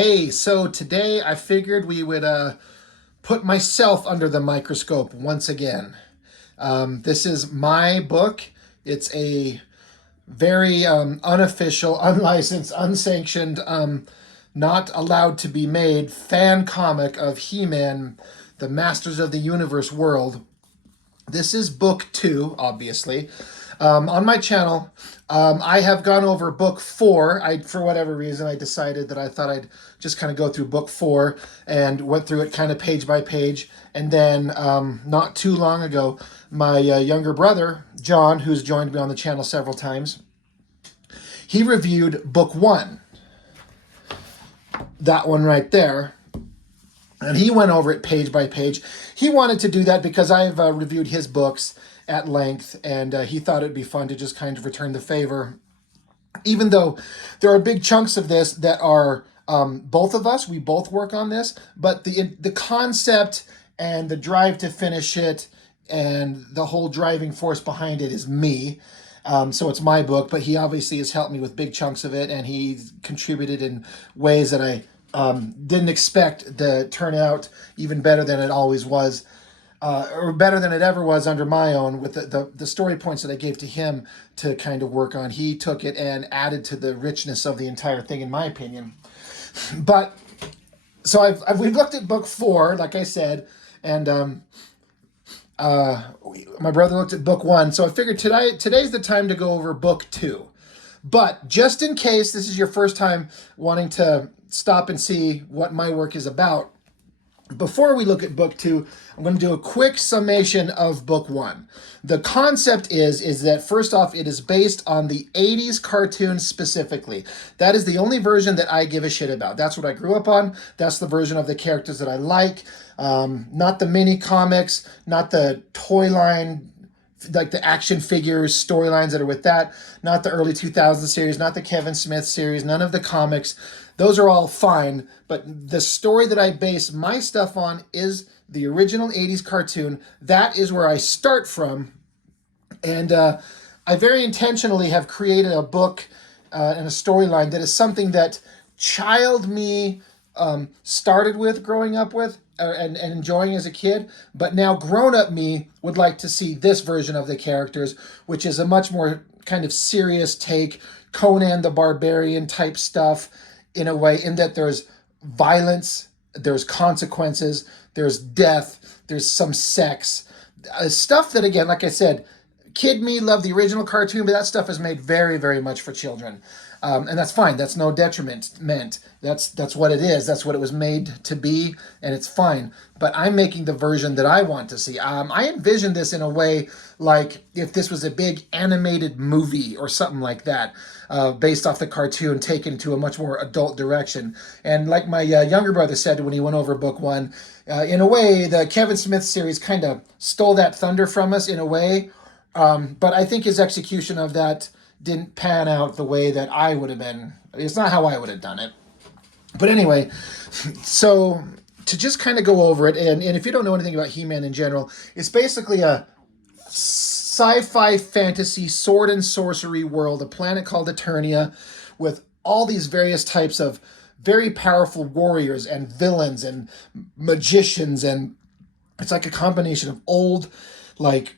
Hey, so today I figured we would put myself under the microscope once again. This is my book. It's a very unofficial, unlicensed, unsanctioned, not allowed to be made fan comic of He-Man, the Masters of the Universe world. This is book 2, obviously. On my channel, I have gone over book 4. For whatever reason, I decided that I thought I'd just kind of go through book 4 and went through it kind of page by page. And then not too long ago, my younger brother, John, who's joined me on the channel several times, he reviewed book 1. That one right there. And he went over it page by page. He wanted to do that because I've reviewed his books at length, and he thought it'd be fun to just kind of return the favor. Even though there are big chunks of this that are both of us, we both work on this, but the concept and the drive to finish it and the whole driving force behind it is me. So it's my book, but he obviously has helped me with big chunks of it, and he's contributed in ways that I didn't expect to turn out even better than it always was, or better than it ever was under my own, with the story points that I gave to him to kind of work on. He took it and added to the richness of the entire thing, in my opinion. But so we've looked at book 4, like I said, and my brother looked at book 1. So I figured today's the time to go over book 2. But just in case this is your first time wanting to stop and see what my work is about, before we look at book 2, I'm going to do a quick summation of book 1. The concept is that, first off, it is based on the 80s cartoon specifically. That is the only version that I give a shit about. That's what I grew up on. That's the version of the characters that I like. Not the mini comics, not the toy line, like the action figures, storylines that are with that, not the early 2000s series, not the Kevin Smith series, none of the comics. Those are all fine, but the story that I base my stuff on is the original 80s cartoon. That is where I start from, and I very intentionally have created a book and a storyline that is something that child me started with growing up with and enjoying as a kid, but now grown-up me would like to see this version of the characters, which is a much more kind of serious take, Conan the Barbarian type stuff, in a way, in that there's violence, there's consequences, there's death, there's some sex, stuff that, again, like I said, kid me loved the original cartoon, but that stuff is made very, very much for children. And that's fine. That's no detriment meant. That's what it is. That's what it was made to be, and it's fine. But I'm making the version that I want to see. I envision this in a way like if this was a big animated movie or something like that, based off the cartoon, taken to a much more adult direction. And like my younger brother said when he went over book 1, in a way, the Kevin Smith series kind of stole that thunder from us in a way. But I think his execution of that didn't pan out the way that I would have been. It's not how I would have done it. But anyway, so to just kind of go over it, and if you don't know anything about He-Man in general, it's basically a sci-fi fantasy sword and sorcery world, a planet called Eternia, with all these various types of very powerful warriors and villains and magicians, and it's like a combination of old, like,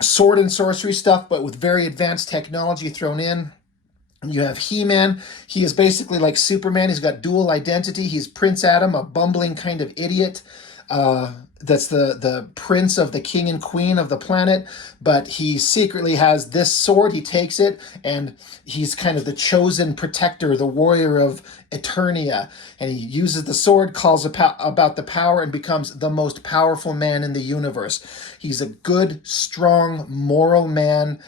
sword and sorcery stuff, but with very advanced technology thrown in. And you have He-Man. He is basically like Superman. He's got dual identity. He's Prince Adam, a bumbling kind of idiot. That's the prince of the king and queen of the planet, but he secretly has this sword. He takes it, and he's kind of the chosen protector, the warrior of Eternia, and he uses the sword, calls about the power, and becomes the most powerful man in the universe. He's a good, strong, moral man,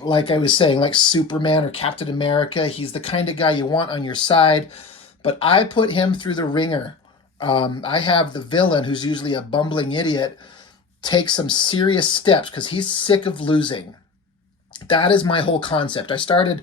like I was saying, like Superman or Captain America. He's the kind of guy you want on your side, but I put him through the ringer. I have the villain, who's usually a bumbling idiot, take some serious steps because he's sick of losing. That is my whole concept. I started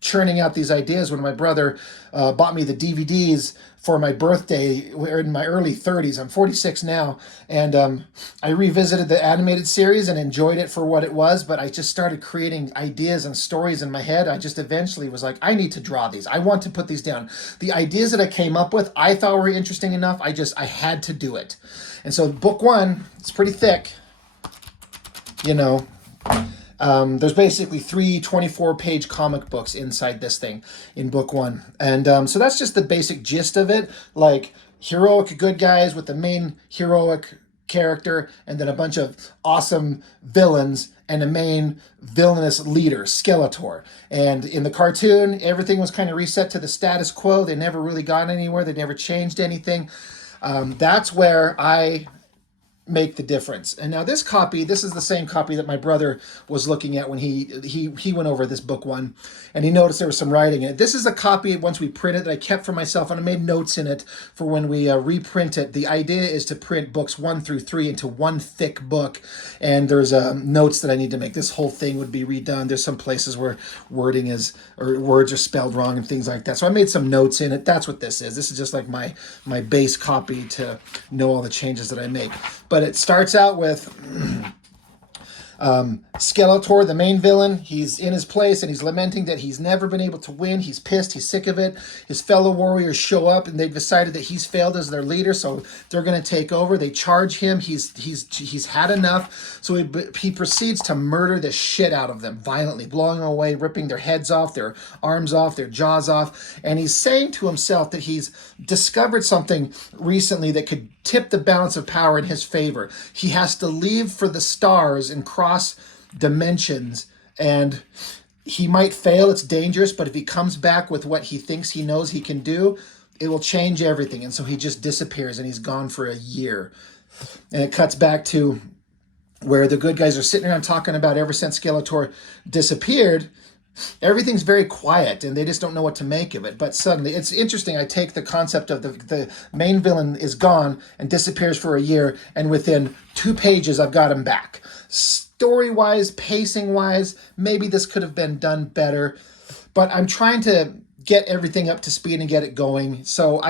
churning out these ideas when my brother bought me the DVDs for my birthday. We're in my early 30s. I'm 46 now. And I revisited the animated series and enjoyed it for what it was. But I just started creating ideas and stories in my head. I just eventually was like, I need to draw these. I want to put these down. The ideas that I came up with, I thought were interesting enough. I had to do it. And so book one, it's pretty thick, you know. There's basically 3 24-page comic books inside this thing in book one. And so that's just the basic gist of it. Like heroic good guys with the main heroic character, and then a bunch of awesome villains and a main villainous leader, Skeletor. And in the cartoon, everything was kind of reset to the status quo. They never really got anywhere. They never changed anything. That's where I make the difference. And now this is the same copy that my brother was looking at when he went over this book one, and he noticed there was some writing in it. This is a copy, once we print it, that I kept for myself, and I made notes in it for when we reprint it. The idea is to print books 1 through 3 into one thick book, and there's notes that I need to make. This whole thing would be redone. There's some places where words are spelled wrong and things like that. So I made some notes in it. That's what this is. This is just like my base copy to know all the changes that I make. But it starts out with Skeletor, the main villain. He's in his place and he's lamenting that he's never been able to win. He's pissed. He's sick of it. His fellow warriors show up and they've decided that he's failed as their leader, so they're going to take over. They charge him. He's had enough, so he proceeds to murder the shit out of them violently, blowing them away, ripping their heads off, their arms off, their jaws off. And he's saying to himself that he's discovered something recently that could tip the balance of power in his favor. He has to leave for the stars and cross dimensions, and he might fail. It's dangerous, but if he comes back with what he thinks he knows he can do, it will change everything. And so he just disappears, and he's gone for a year. And it cuts back to where the good guys are sitting around talking about ever since Skeletor disappeared, everything's very quiet and they just don't know what to make of it. But suddenly, it's interesting. I take the concept of the main villain is gone and disappears for a year, and within 2 pages, I've got him back. Story-wise, pacing-wise, maybe this could have been done better, but I'm trying to get everything up to speed and get it going. So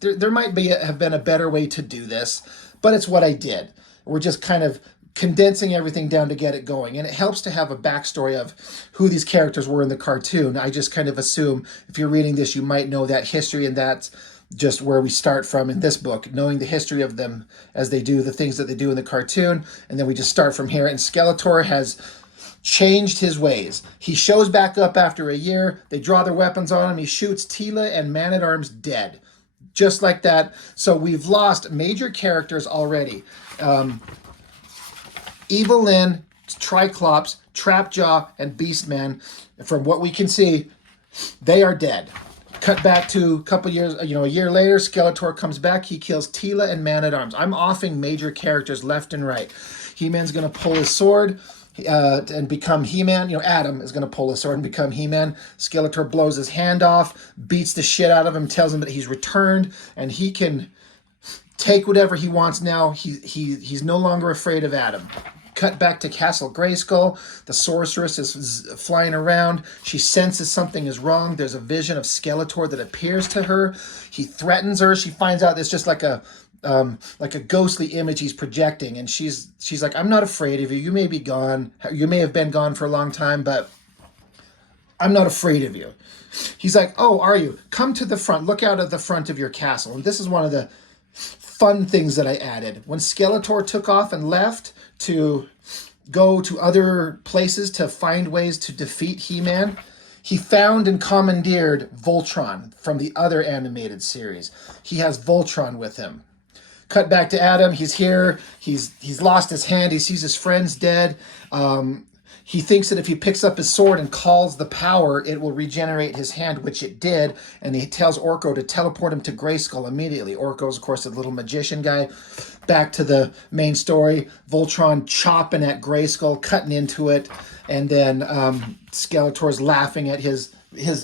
there might have been a better way to do this, but it's what I did. We're just kind of condensing everything down to get it going. And it helps to have a backstory of who these characters were in the cartoon. I just kind of assume if you're reading this, you might know that history, and that's just where we start from in this book, knowing the history of them as they do the things that they do in the cartoon. And then we just start from here. And Skeletor has changed his ways. He shows back up after a year. They draw their weapons on him. He shoots Tila and Man-at-Arms dead. Just like that. So we've lost major characters already. Evil Lyn, Triclops, Trapjaw, and Beastman, from what we can see, they are dead. Cut back to a couple years, a year later, Skeletor comes back. He kills Tila and Man-at-Arms. I'm offing major characters left and right. He-Man's going to pull his sword and become He-Man. Adam is going to pull his sword and become He-Man. Skeletor blows his hand off, beats the shit out of him, tells him that he's returned, and he can take whatever he wants now. He's no longer afraid of Adam. Cut back to Castle Grayskull. The sorceress is flying around. She senses something is wrong. There's a vision of Skeletor that appears to her. He threatens her. She finds out it's just like a ghostly image he's projecting, and she's like, "I'm not afraid of you. You may be gone. You may have been gone for a long time, but I'm not afraid of you." He's like, "Oh, are you? Come to the front. Look out at the front of your castle." And this is one of the fun things that I added. When Skeletor took off and left to go to other places to find ways to defeat He-Man, he found and commandeered Voltron from the other animated series. He has Voltron with him. Cut back to Adam. He's here. He's lost his hand. He sees his friends dead. He thinks that if he picks up his sword and calls the power, it will regenerate his hand, which it did. And he tells Orko to teleport him to Grayskull immediately. Orko's, of course, a little magician guy. Back to the main story. Voltron chopping at Grayskull, cutting into it. And then Skeletor's laughing at his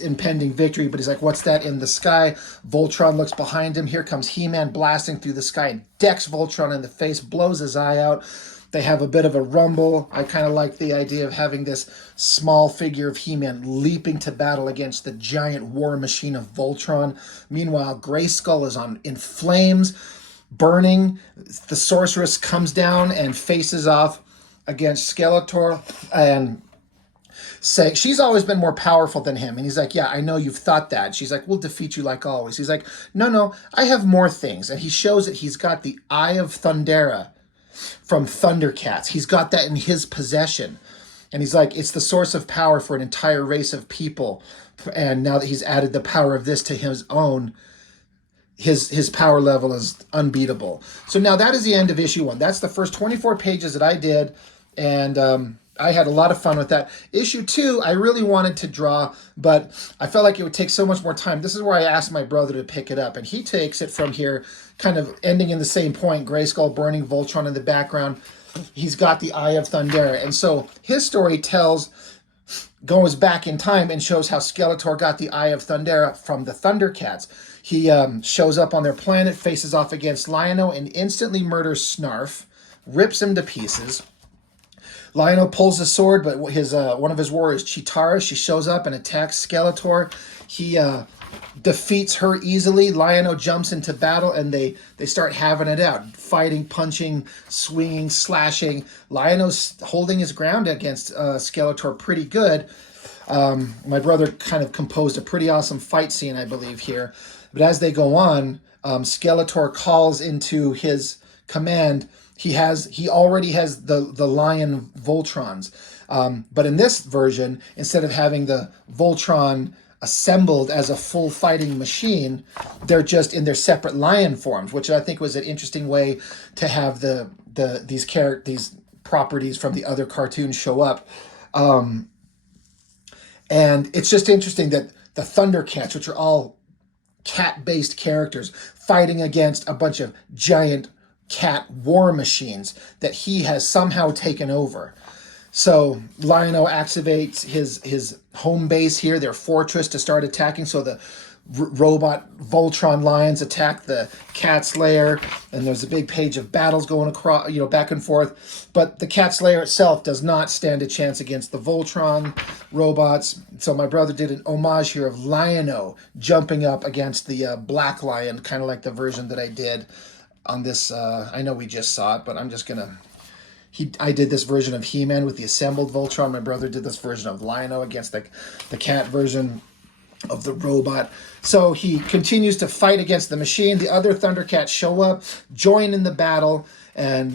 impending victory, but he's like, "What's that in the sky?" Voltron looks behind him. Here comes He-Man blasting through the sky and decks Voltron in the face, blows his eye out. They have a bit of a rumble. I kind of like the idea of having this small figure of He-Man leaping to battle against the giant war machine of Voltron. Meanwhile, Grayskull is in flames, burning. The sorceress comes down and faces off against Skeletor, and she's always been more powerful than him. And he's like, yeah, I know you've thought that. She's like, we'll defeat you like always. He's like, no, I have more things. And he shows that he's got the Eye of Thundera from Thundercats. He's got that in his possession. And he's like, it's the source of power for an entire race of people. And now that he's added the power of this to his own, his power level is unbeatable. So now that is the end of issue 1. That's the first 24 pages that I did. And I had a lot of fun with that. Issue 2, I really wanted to draw, but I felt like it would take so much more time. This is where I asked my brother to pick it up, and he takes it from here, kind of ending in the same point, Grayskull burning Voltron in the background. He's got the Eye of Thundera, and so his story goes back in time and shows how Skeletor got the Eye of Thundera from the Thundercats. He shows up on their planet, faces off against Lion-O, and instantly murders Snarf, rips him to pieces. Lion-O pulls the sword, but his one of his warriors, Chitara, she shows up and attacks Skeletor. He defeats her easily. Lion-O jumps into battle, and they start having it out, fighting, punching, swinging, slashing. Lion-O's holding his ground against Skeletor pretty good. My brother kind of composed a pretty awesome fight scene, I believe, here. But as they go on, Skeletor calls into his command. He already has the Lion Voltrons. But in this version, instead of having the Voltron assembled as a full fighting machine, they're just in their separate lion forms, which I think was an interesting way to have these properties from the other cartoons show up. And it's just interesting that the Thundercats, which are all cat-based characters, fighting against a bunch of giant cat war machines that he has somehow taken over. So Lion-O activates his home base here, their fortress, to start attacking. So the robot Voltron lions attack the cat's lair, and there's a big page of battles going across, back and forth. But the cat's lair itself does not stand a chance against the Voltron robots. So my brother did an homage here of Lion-O jumping up against the Black Lion, kind of like the version that I did on this. I know we just saw it, but I'm just gonna. I did this version of He-Man with the assembled Voltron. My brother did this version of Lion-O against the cat version of the robot. So he continues to fight against the machine. The other Thundercats show up, join in the battle, and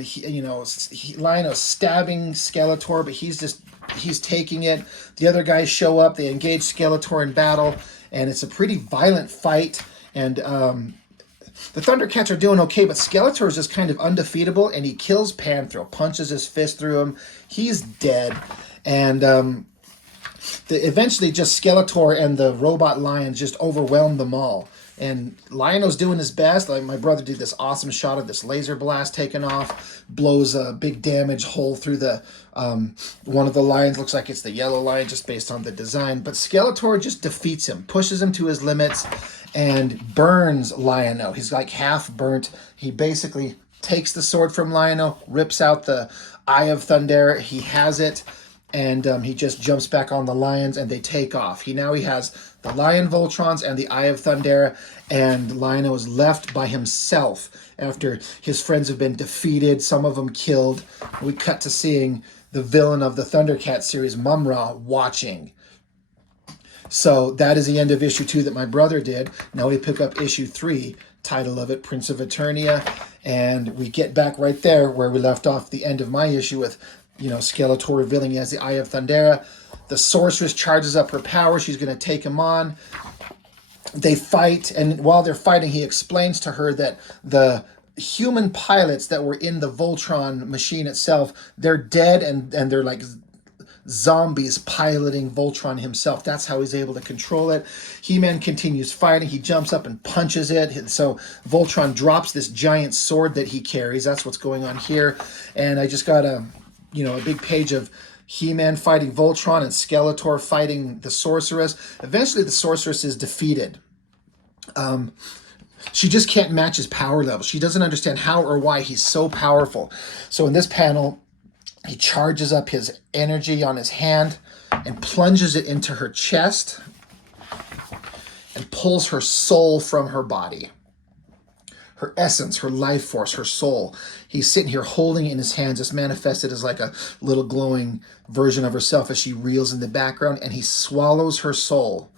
Lion-O's stabbing Skeletor, but he's taking it. The other guys show up. They engage Skeletor in battle, and it's a pretty violent fight. And the Thundercats are doing okay, but Skeletor is just kind of undefeatable, and he kills Panthro, punches his fist through him. He's dead. And eventually just Skeletor and the robot lions just overwhelm them all. And Lion-O's doing his best. Like my brother did this awesome shot of this laser blast taking off, blows a big damage hole through the one of the lions. Looks like it's the yellow lion just based on the design. But Skeletor just defeats him, pushes him to his limits, and burns Lion-O. He's like half burnt. He basically takes the sword from Lion-O, rips out the Eye of Thundera. He has it, and he just jumps back on the lions, and they take off. He has the Lion Voltrons and the Eye of Thundera, and Lion-O is left by himself after his friends have been defeated, some of them killed. We cut to seeing the villain of the Thundercat series, Mum-Ra, watching. So that is the end of issue 2 that my brother did. Now we pick up issue 3, title of it, Prince of Eternia, and we get back right there where we left off the end of my issue with, Skeletor revealing he has the Eye of Thundera. The sorceress charges up her power. She's going to take him on. They fight, and while they're fighting, he explains to her that the human pilots that were in the Voltron machine itself, they're dead, and they're like zombies piloting Voltron himself. That's how he's able to control it. He-Man continues fighting. He jumps up and punches it. So Voltron drops this giant sword that he carries. That's what's going on here. And I just got a big page of He-Man fighting Voltron and Skeletor fighting the sorceress. Eventually the sorceress is defeated. She just can't match his power level. She doesn't understand how or why he's so powerful. So in this panel, He charges up his energy on his hand and plunges it into her chest and pulls her soul from her body. Her essence, her life force, her soul. He's sitting here holding it in his hands. It's manifested as like a little glowing version of herself as she reels in the background, and he swallows her soul.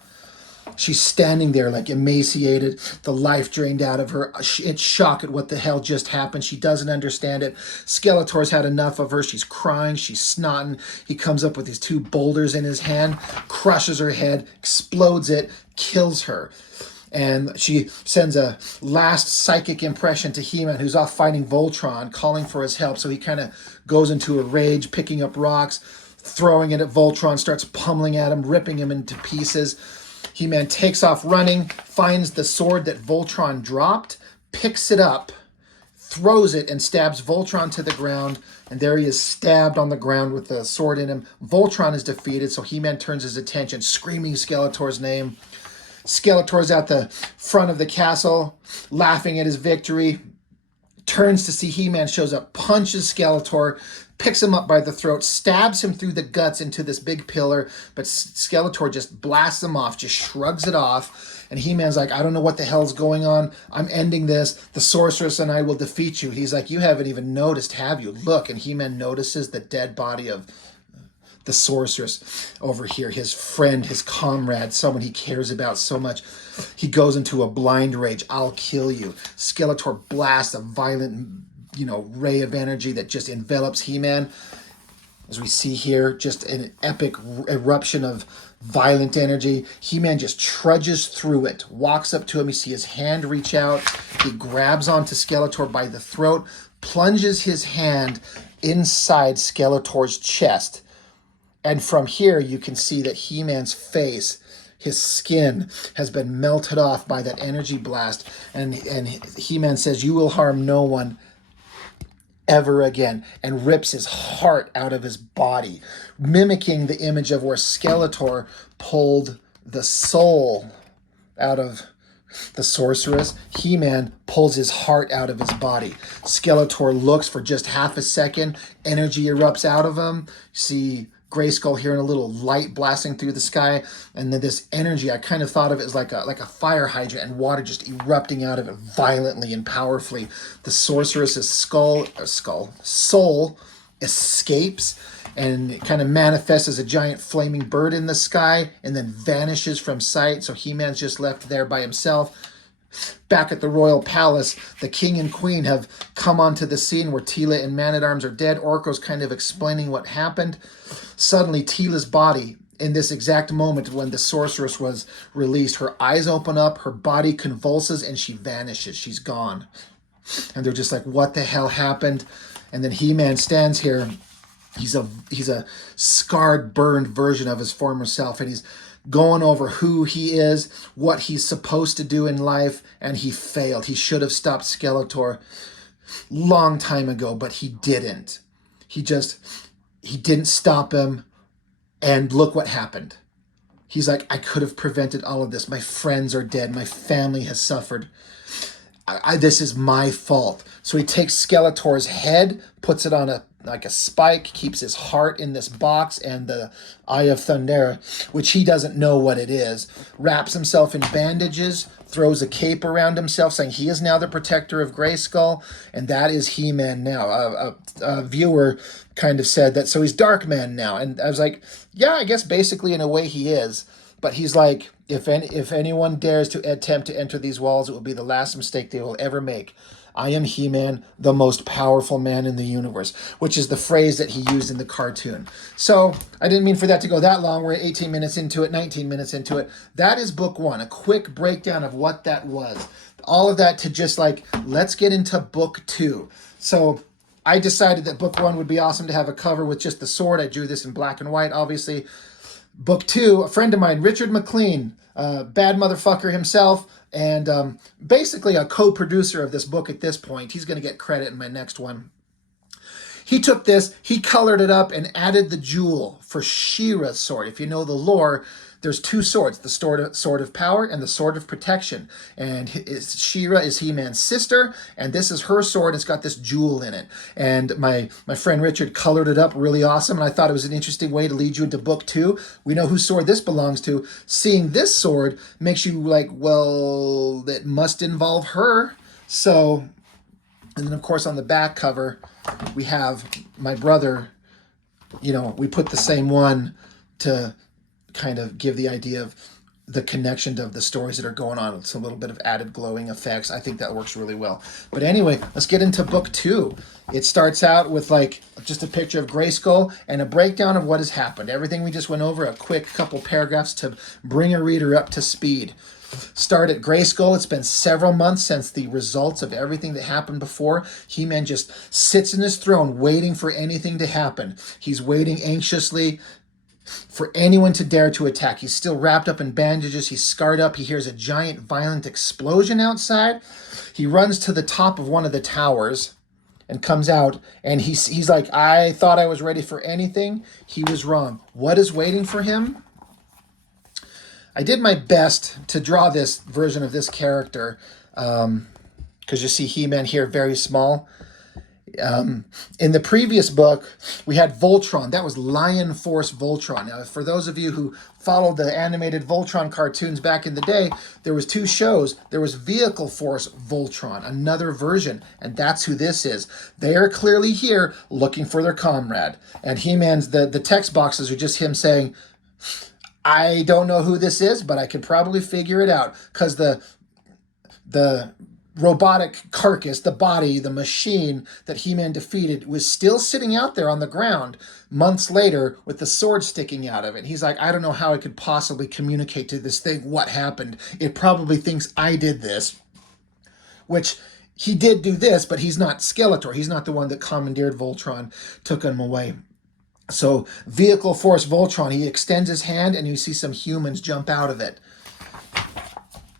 She's standing there like emaciated, the life drained out of her. It's shock at what the hell just happened. She doesn't understand it. Skeletor's had enough of her. She's crying, she's snotting. He comes up with these two boulders in his hand, crushes her head, explodes it, kills her. And she sends a last psychic impression to Heman, who's off fighting Voltron, calling for his help. So he kind of goes into a rage, picking up rocks, throwing it at Voltron, starts pummeling at him, ripping him into pieces. He-Man takes off running, finds the sword that Voltron dropped, picks it up, throws it, and stabs Voltron to the ground. And there he is, stabbed on the ground with the sword in him. Voltron is defeated, so He-Man turns his attention, screaming Skeletor's name. Skeletor's at the front of the castle, laughing at his victory. Turns to see He-Man, shows up, punches Skeletor, picks him up by the throat, stabs him through the guts into this big pillar, but Skeletor just blasts him off, just shrugs it off, and He-Man's like, I don't know what the hell's going on. I'm ending this. The sorceress and I will defeat you. He's like, you haven't even noticed, have you? Look, and He-Man notices the dead body of the sorceress over here, his friend, his comrade, someone he cares about so much. He goes into a blind rage. I'll kill you. Skeletor blasts a violent, ray of energy that just envelops He-Man. As we see here, just an epic eruption of violent energy. He-Man just trudges through it, walks up to him. You see his hand reach out. He grabs onto Skeletor by the throat, plunges his hand inside Skeletor's chest. And from here, you can see that He-Man's face, his skin, has been melted off by that energy blast. And He-Man says, you will harm no one ever again, and rips his heart out of his body, mimicking the image of where Skeletor pulled the soul out of the sorceress. He-Man pulls his heart out of his body. Skeletor looks for just half a second. Energy erupts out of him. See Grayskull hearing a little light blasting through the sky, and then this energy, I kind of thought of it as like a fire hydrant, and water just erupting out of it violently and powerfully. The sorceress's soul escapes, and it kind of manifests as a giant flaming bird in the sky, and then vanishes from sight. So He-Man's just left there by himself. Back at the royal palace, the king and queen have come onto the scene where Teela and Man-at-Arms are dead. Orko's kind of explaining what happened. Suddenly, Teela's body, in this exact moment when the sorceress was released, her eyes open up, her body convulses, and she vanishes. She's gone. And they're just like, what the hell happened? And then He-Man stands here. He's a scarred, burned version of his former self, and he's going over who he is, what he's supposed to do in life, and he failed. He should have stopped Skeletor long time ago, but he didn't. He didn't stop him, and look what happened. He's like, I could have prevented all of this. My friends are dead. My family has suffered. This is my fault. So he takes Skeletor's head, puts it on a spike, keeps his heart in this box, and the Eye of Thundera, which he doesn't know what it is, wraps himself in bandages, throws a cape around himself, saying he is now the protector of Grayskull, and that is He-Man now. A viewer kind of said that, so he's Darkman now, and I was like, yeah, I guess basically in a way he is, but he's like, if anyone dares to attempt to enter these walls, it will be the last mistake they will ever make. I am He-Man, the most powerful man in the universe, which is the phrase that he used in the cartoon. So I didn't mean for that to go that long. We're 18 minutes into it, 19 minutes into it. That is book one, a quick breakdown of what that was. All of that to just like, let's get into book two. So I decided that book one would be awesome to have a cover with just the sword. I drew this in black and white, obviously. Book two, a friend of mine, Richard McLean, bad motherfucker himself, and basically a co-producer of this book at this point. He's going to get credit in my next one. He took this, he colored it up and added the jewel for She-Ra's sword. If you know the lore, there's two swords, the sword of power and the sword of protection. And She-Ra is He-Man's sister, and this is her sword. It's got this jewel in it. And my friend Richard colored it up really awesome, and I thought it was an interesting way to lead you into book 2. We know whose sword this belongs to. Seeing this sword makes you like, well, it must involve her. So, and then of course on the back cover, we have my brother, we put the same one to kind of give the idea of the connection to the stories that are going on. It's a little bit of added glowing effects. I think that works really well. But anyway, let's get into book 2. It starts out with like just a picture of Grayskull and a breakdown of what has happened. Everything we just went over, a quick couple paragraphs to bring a reader up to speed. Start at Grayskull. It's been several months since the results of everything that happened before. He-Man just sits in his throne waiting for anything to happen. He's waiting anxiously for anyone to dare to attack. He's still wrapped up in bandages. He's scarred up. He hears a giant violent explosion outside. He runs to the top of one of the towers and comes out, and he's like, I thought I was ready for anything. He was wrong. What is waiting for him? I did my best to draw this version of this character because you see He-Man here very small. In the previous book, we had Voltron. That was Lion Force Voltron. Now, for those of you who followed the animated Voltron cartoons back in the day, there was 2 shows. There was Vehicle Force Voltron, another version, and that's who this is. They are clearly here looking for their comrade. And He-Man's, the text boxes are just him saying, I don't know who this is, but I could probably figure it out, because the robotic carcass, the body, the machine that He-Man defeated was still sitting out there on the ground months later with the sword sticking out of it. He's like, I don't know how I could possibly communicate to this thing what happened. It probably thinks I did this, which he did do this, but he's not Skeletor. He's not the one that commandeered Voltron, took him away. So Vehicle Force Voltron, he extends his hand and you see some humans jump out of it.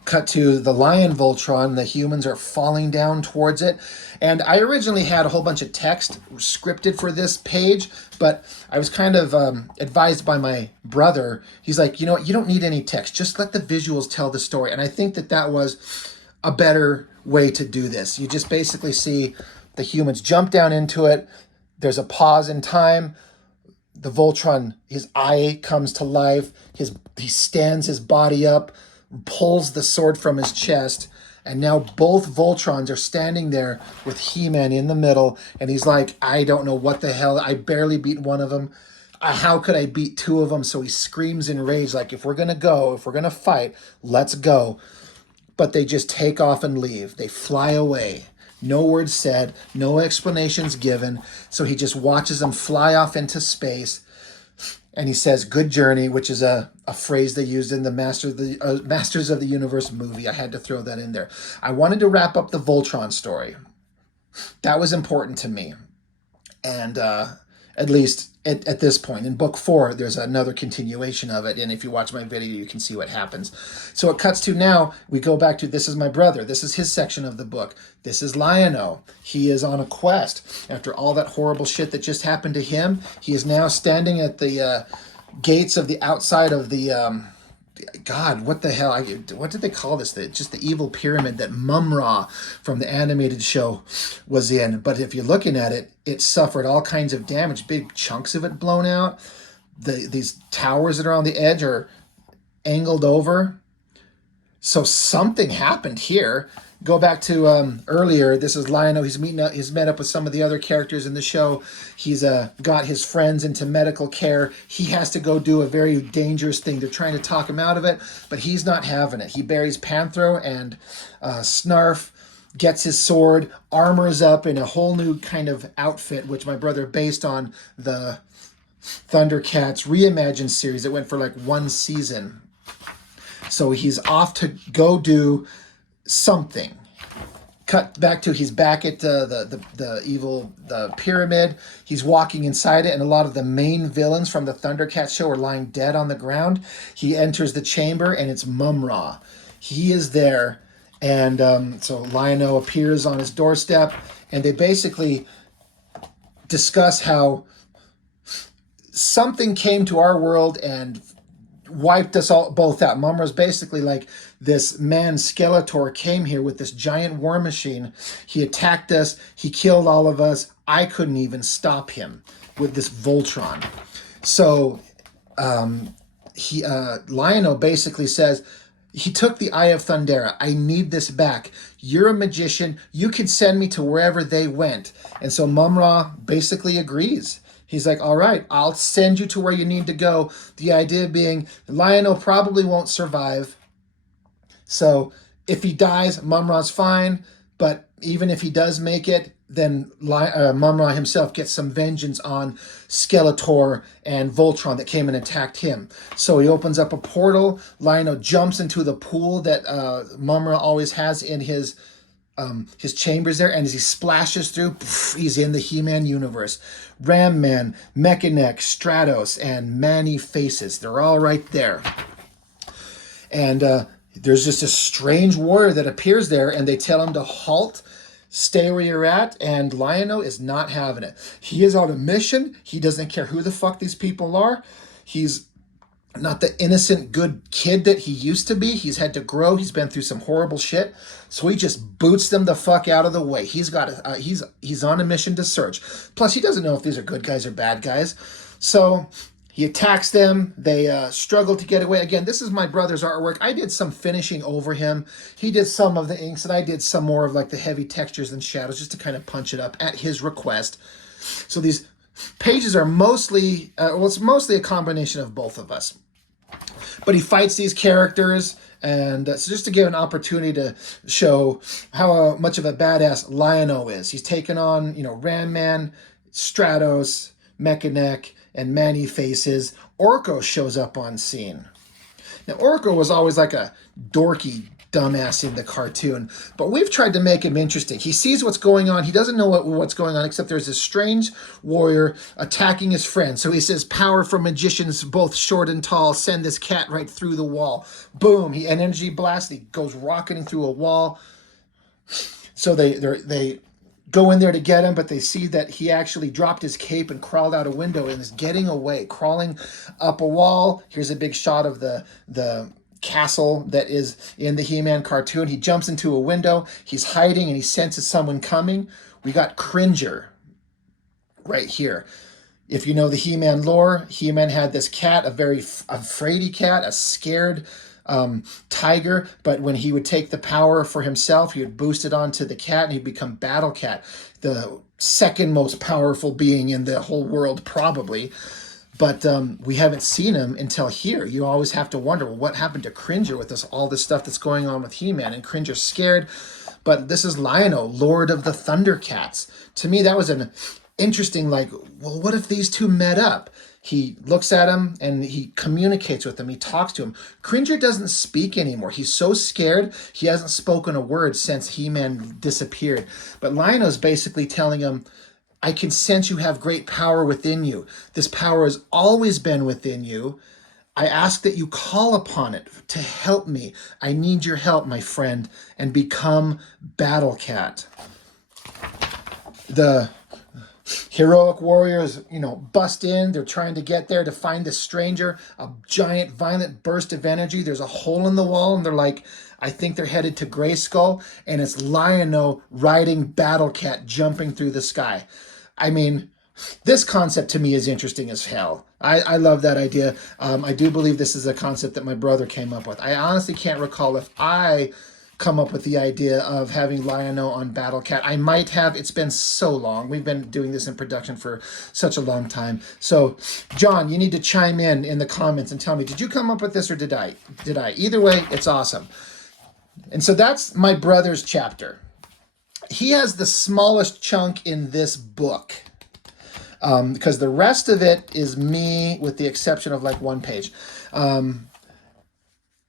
Cut to the Lion Voltron, the humans are falling down towards it. And I originally had a whole bunch of text scripted for this page, but I was kind of advised by my brother. He's like, you know what, you don't need any text. Just let the visuals tell the story. And I think that was a better way to do this. You just basically see the humans jump down into it. There's a pause in time. The Voltron, his eye comes to life. He stands his body up, pulls the sword from his chest, and now both Voltrons are standing there with He-Man in the middle, and he's like, I don't know what the hell, I barely beat one of them. How could I beat 2 of them? So he screams in rage, like, if we're going to fight, let's go. But they just take off and leave. They fly away. No words said, no explanations given. So he just watches them fly off into space. And he says, good journey, which is a phrase they used in the Masters of the Universe movie. I had to throw that in there. I wanted to wrap up the Voltron story. That was important to me. And at least at this point. In book 4, there's another continuation of it. And if you watch my video, you can see what happens. So it cuts to now, we go back to, this is my brother. This is his section of the book. This is Lion-O. He is on a quest. After all that horrible shit that just happened to him, he is now standing at the gates of the outside of the... God, what the hell? What did they call this? Just the evil pyramid that Mum-Ra from the animated show was in. But if you're looking at it, it suffered all kinds of damage. Big chunks of it blown out. These towers that are on the edge are angled over. So something happened here. Go back to earlier. This is Lion-O. He's met up with some of the other characters in the show. He's got his friends into medical care. He has to go do a very dangerous thing. They're trying to talk him out of it, but he's not having it. He buries Panthro and Snarf, gets his sword, armors up in a whole new kind of outfit, which my brother based on the Thundercats Reimagined series. It went for like 1 season. So he's off to go do something. Cut back to, he's back at the pyramid. He's walking inside it, and a lot of the main villains from the Thundercats show are lying dead on the ground. He enters the chamber, and it's Mum-Ra. He is there, and so Lion-O appears on his doorstep, and they basically discuss how something came to our world and wiped us all both out. Mumra's basically like, this man Skeletor came here with this giant war machine. He attacked us. He killed all of us. I couldn't even stop him with this Voltron. So Lion-O basically says, he took the Eye of Thundera. I need this back. You're a magician. You can send me to wherever they went. And so Mum-Ra basically agrees. He's like, all right, I'll send you to where you need to go. The idea being, Lion-O probably won't survive. So if he dies, Mum-Ra's fine. But even if he does make it, then Mum-Ra himself gets some vengeance on Skeletor and Voltron that came and attacked him. So he opens up a portal. Lion-O jumps into the pool that Mum-Ra always has in his chambers there, and as he splashes through, he's in the He-Man universe. Ram-Man, Mechanic, Stratos, and Man-E-Faces. They're all right there. And there's just a strange warrior that appears there, and they tell him to halt, stay where you're at, and Lion-O is not having it. He is on a mission. He doesn't care who the fuck these people are. He's not the innocent good kid that he used to be. He's had to grow. He's been through some horrible shit. So he just boots them the fuck out of the way. He's on a mission to search. Plus, he doesn't know if these are good guys or bad guys. So he attacks them. They struggle to get away. Again, this is my brother's artwork. I did some finishing over him. He did some of the inks, and I did some more of like the heavy textures and shadows just to kind of punch it up at his request. So these pages are mostly, it's mostly a combination of both of us. But he fights these characters, and so just to give an opportunity to show how much of a badass Lion-O is. He's taken on, Ram-Man, Stratos, Mechanic, and Man-E-Faces. Orko shows up on scene. Now, Orko was always like a dorky dumbass in the cartoon, but we've tried to make him interesting. He sees what's going on. He doesn't know what's going on, except there's this strange warrior attacking his friend. So he says, power from magicians, both short and tall, send this cat right through the wall. Boom, he energy blast, he goes rocketing through a wall. So they go in there to get him, but they see that he actually dropped his cape and crawled out a window and is getting away, crawling up a wall. Here's a big shot of the castle that is in the He-Man cartoon. He jumps into a window. He's hiding and he senses someone coming. We got Cringer right here. If you know the He-Man lore, He-Man had this cat, a very afraid-y cat, a scared tiger, but when he would take the power for himself, he would boost it onto the cat and he'd become Battle Cat, the second most powerful being in the whole world, probably. But we haven't seen him until here. You always have to wonder, well, what happened to Cringer with all this stuff that's going on with He-Man? And Cringer's scared. But this is Lion-O, Lord of the Thundercats. To me, that was an interesting, well, what if these two met up? He looks at him and he communicates with him. He talks to him. Cringer doesn't speak anymore. He's so scared, he hasn't spoken a word since He-Man disappeared. But Lion-O's basically telling him, I can sense you have great power within you. This power has always been within you. I ask that you call upon it to help me. I need your help, my friend, and become Battle Cat. The heroic warriors, bust in. They're trying to get there to find this stranger. A giant, violent burst of energy. There's a hole in the wall, and they're like, I think they're headed to Grayskull, and it's Lion-O riding Battle Cat jumping through the sky. I mean, this concept to me is interesting as hell. I love that idea. I do believe this is a concept that my brother came up with. I honestly can't recall if I come up with the idea of having Lion-O on Battle Cat. I might have. It's been so long. We've been doing this in production for such a long time. So, John, you need to chime in the comments and tell me, did you come up with this or did I? Either way, it's awesome. And so that's my brother's chapter. He has the smallest chunk in this book because the rest of it is me with the exception of one page.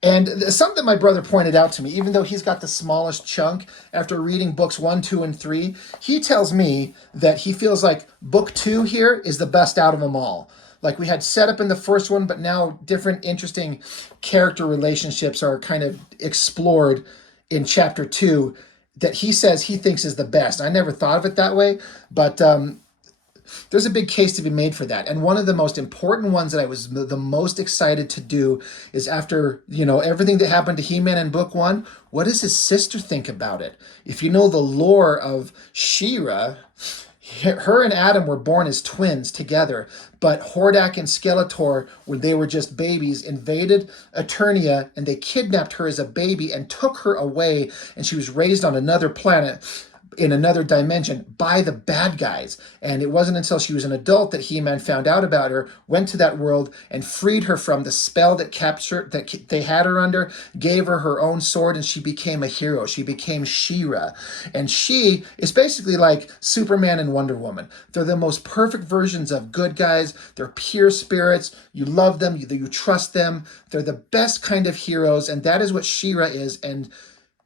And something my brother pointed out to me, even though he's got the smallest chunk, after reading books 1, 2, and 3, he tells me that he feels like book 2 here is the best out of them all. We had set up in the first one, but now different interesting character relationships are kind of explored in chapter 2 that he says he thinks is the best. I never thought of it that way, but there's a big case to be made for that. And one of the most important ones that I was the most excited to do is after, everything that happened to He-Man in book 1, what does his sister think about it? If you know the lore of She-Ra, her and Adam were born as twins together, but Hordak and Skeletor, when they were just babies, invaded Eternia and they kidnapped her as a baby and took her away, and she was raised on another planet in another dimension by the bad guys. And it wasn't until she was an adult that He-Man found out about her, went to that world and freed her from the spell that they had her under, gave her her own sword, and she became a hero. She became She-Ra. And she is basically like Superman and Wonder Woman. They're the most perfect versions of good guys. They're pure spirits. You love them. You trust them. They're the best kind of heroes, and that is what She-Ra is. And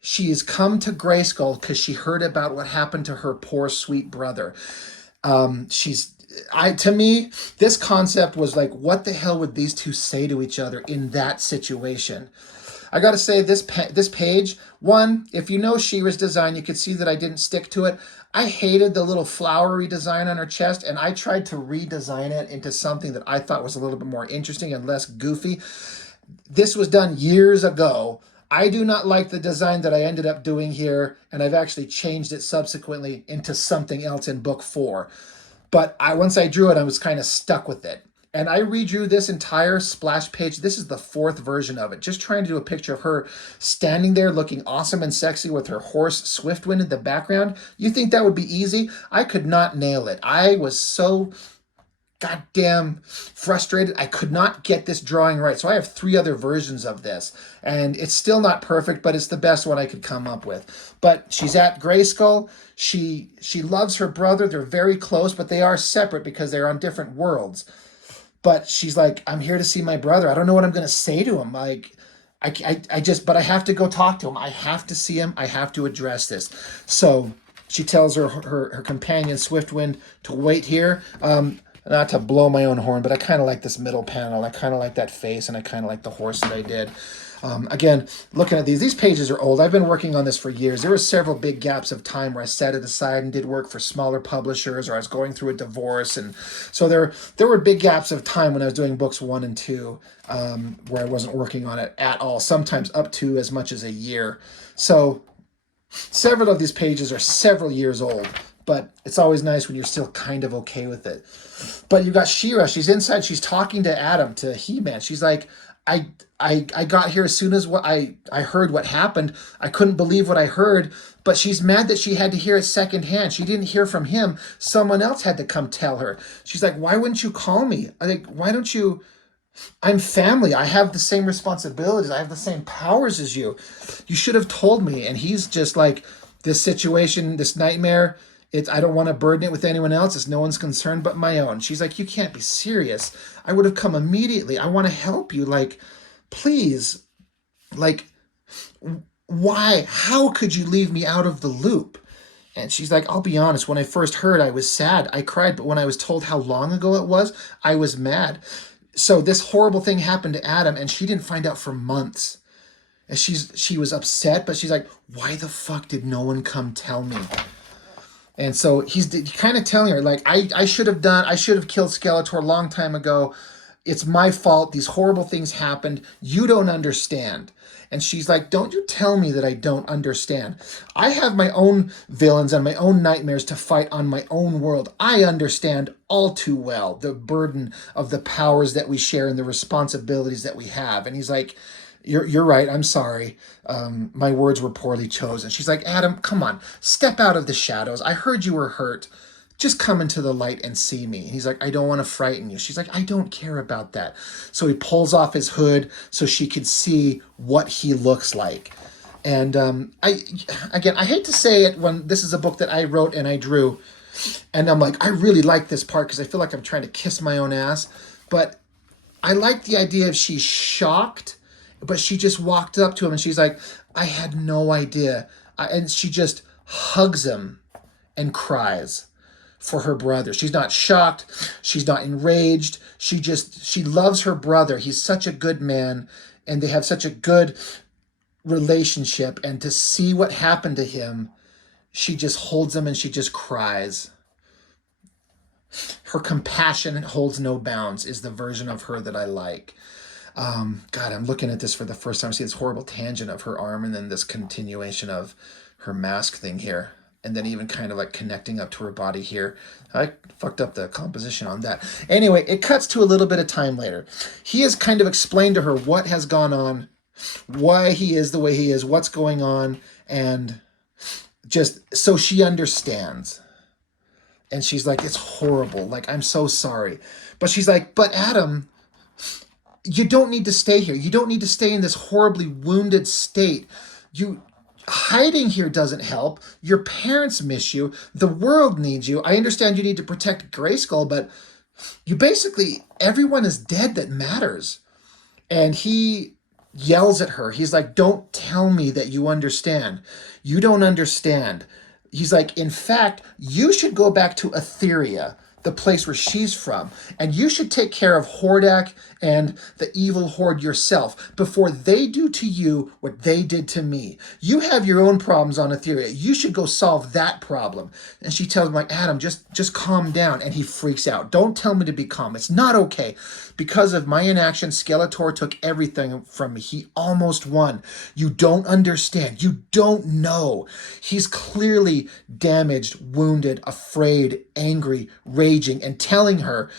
she has come to Grayskull because she heard about what happened to her poor sweet brother. To me, this concept was like, what the hell would these two say to each other in that situation? I got to say, this page, one, if you know She-Ra's design, you could see that I didn't stick to it. I hated the little flowery design on her chest, and I tried to redesign it into something that I thought was a little bit more interesting and less goofy. This was done years ago. I do not like the design that I ended up doing here, and I've actually changed it subsequently into something else in book 4. But once I drew it, I was kind of stuck with it. And I redrew this entire splash page. This is the 4th version of it. Just trying to do a picture of her standing there looking awesome and sexy with her horse Swiftwind in the background. You think that would be easy? I could not nail it. I was so goddamn frustrated. I could not get this drawing right. So I have 3 other versions of this, and it's still not perfect, but it's the best one I could come up with. But she's at Grayskull. She loves her brother. They're very close, but they are separate because they're on different worlds. But she's like, I'm here to see my brother. I don't know what I'm going to say to him. Like, but I have to go talk to him. I have to see him. I have to address this. So she tells her companion Swiftwind to wait here. Not to blow my own horn, but I kind of like this middle panel. I kind of like that face, and I kind of like the horse that I did. Again, looking at these pages are old. I've been working on this for years. There were several big gaps of time where I set it aside and did work for smaller publishers, or I was going through a divorce. And so there were big gaps of time when I was doing books 1 and 2 where I wasn't working on it at all, sometimes up to as much as a year. So several of these pages are several years old, but it's always nice when you're still kind of okay with it. But you got She-Ra. She's inside. She's talking to Adam, to He-Man. She's like, I got here as soon as I heard what happened. I couldn't believe what I heard, but she's mad that she had to hear it secondhand. She didn't hear from him. Someone else had to come tell her. She's like, why wouldn't you call me? I think, why don't you? I'm family. I have the same responsibilities. I have the same powers as you. You should have told me. And he's just like, this situation, this nightmare, I don't want to burden it with anyone else. It's no one's concern but my own. She's like, you can't be serious. I would have come immediately. I want to help you. Like, please. Like, why? How could you leave me out of the loop? And she's like, I'll be honest. When I first heard, I was sad. I cried. But when I was told how long ago it was, I was mad. So this horrible thing happened to Adam, and she didn't find out for months. And she was upset, but she's like, why the fuck did no one come tell me? And so he's kind of telling her, like, I should have killed Skeletor a long time ago. It's my fault. These horrible things happened. You don't understand. And she's like, don't you tell me that I don't understand. I have my own villains and my own nightmares to fight on my own world. I understand all too well the burden of the powers that we share and the responsibilities that we have. And he's like, You're right. I'm sorry. My words were poorly chosen. She's like, Adam, come on. Step out of the shadows. I heard you were hurt. Just come into the light and see me. He's like, I don't want to frighten you. She's like, I don't care about that. So he pulls off his hood so she could see what he looks like. And I hate to say it when this is a book that I wrote and I drew. And I'm like, I really like this part because I feel like I'm trying to kiss my own ass. But I like the idea of she's shocked. But she just walked up to him and she's like, I had no idea. And she just hugs him and cries for her brother. She's not shocked. She's not enraged. She loves her brother. He's such a good man and they have such a good relationship. And to see what happened to him, she just holds him and she just cries. Her compassion holds no bounds is the version of her that I like. God, I'm looking at this for the first time. I see this horrible tangent of her arm and then this continuation of her mask thing here. And then even kind of like connecting up to her body here. I fucked up the composition on that. Anyway, it cuts to a little bit of time later. He has kind of explained to her what has gone on, why he is the way he is, what's going on, and just so she understands. And she's like, it's horrible. Like, I'm so sorry. But she's like, but Adam, you don't need to stay here. You don't need to stay in this horribly wounded state. Hiding here doesn't help. Your parents miss you. The world needs you. I understand you need to protect Grayskull, but everyone is dead that matters. And he yells at her. He's like, don't tell me that you understand. You don't understand. He's like, in fact, you should go back to Etheria, the place where she's from, and you should take care of Hordak and the evil horde yourself before they do to you what they did to me. You have your own problems on Etheria. You should go solve that problem. And she tells him, like, Adam, just calm down. And he freaks out. Don't tell me to be calm. It's not okay. Because of my inaction, Skeletor took everything from me. He almost won. You don't understand. You don't know. He's clearly damaged, wounded, afraid, angry, raging, and telling her,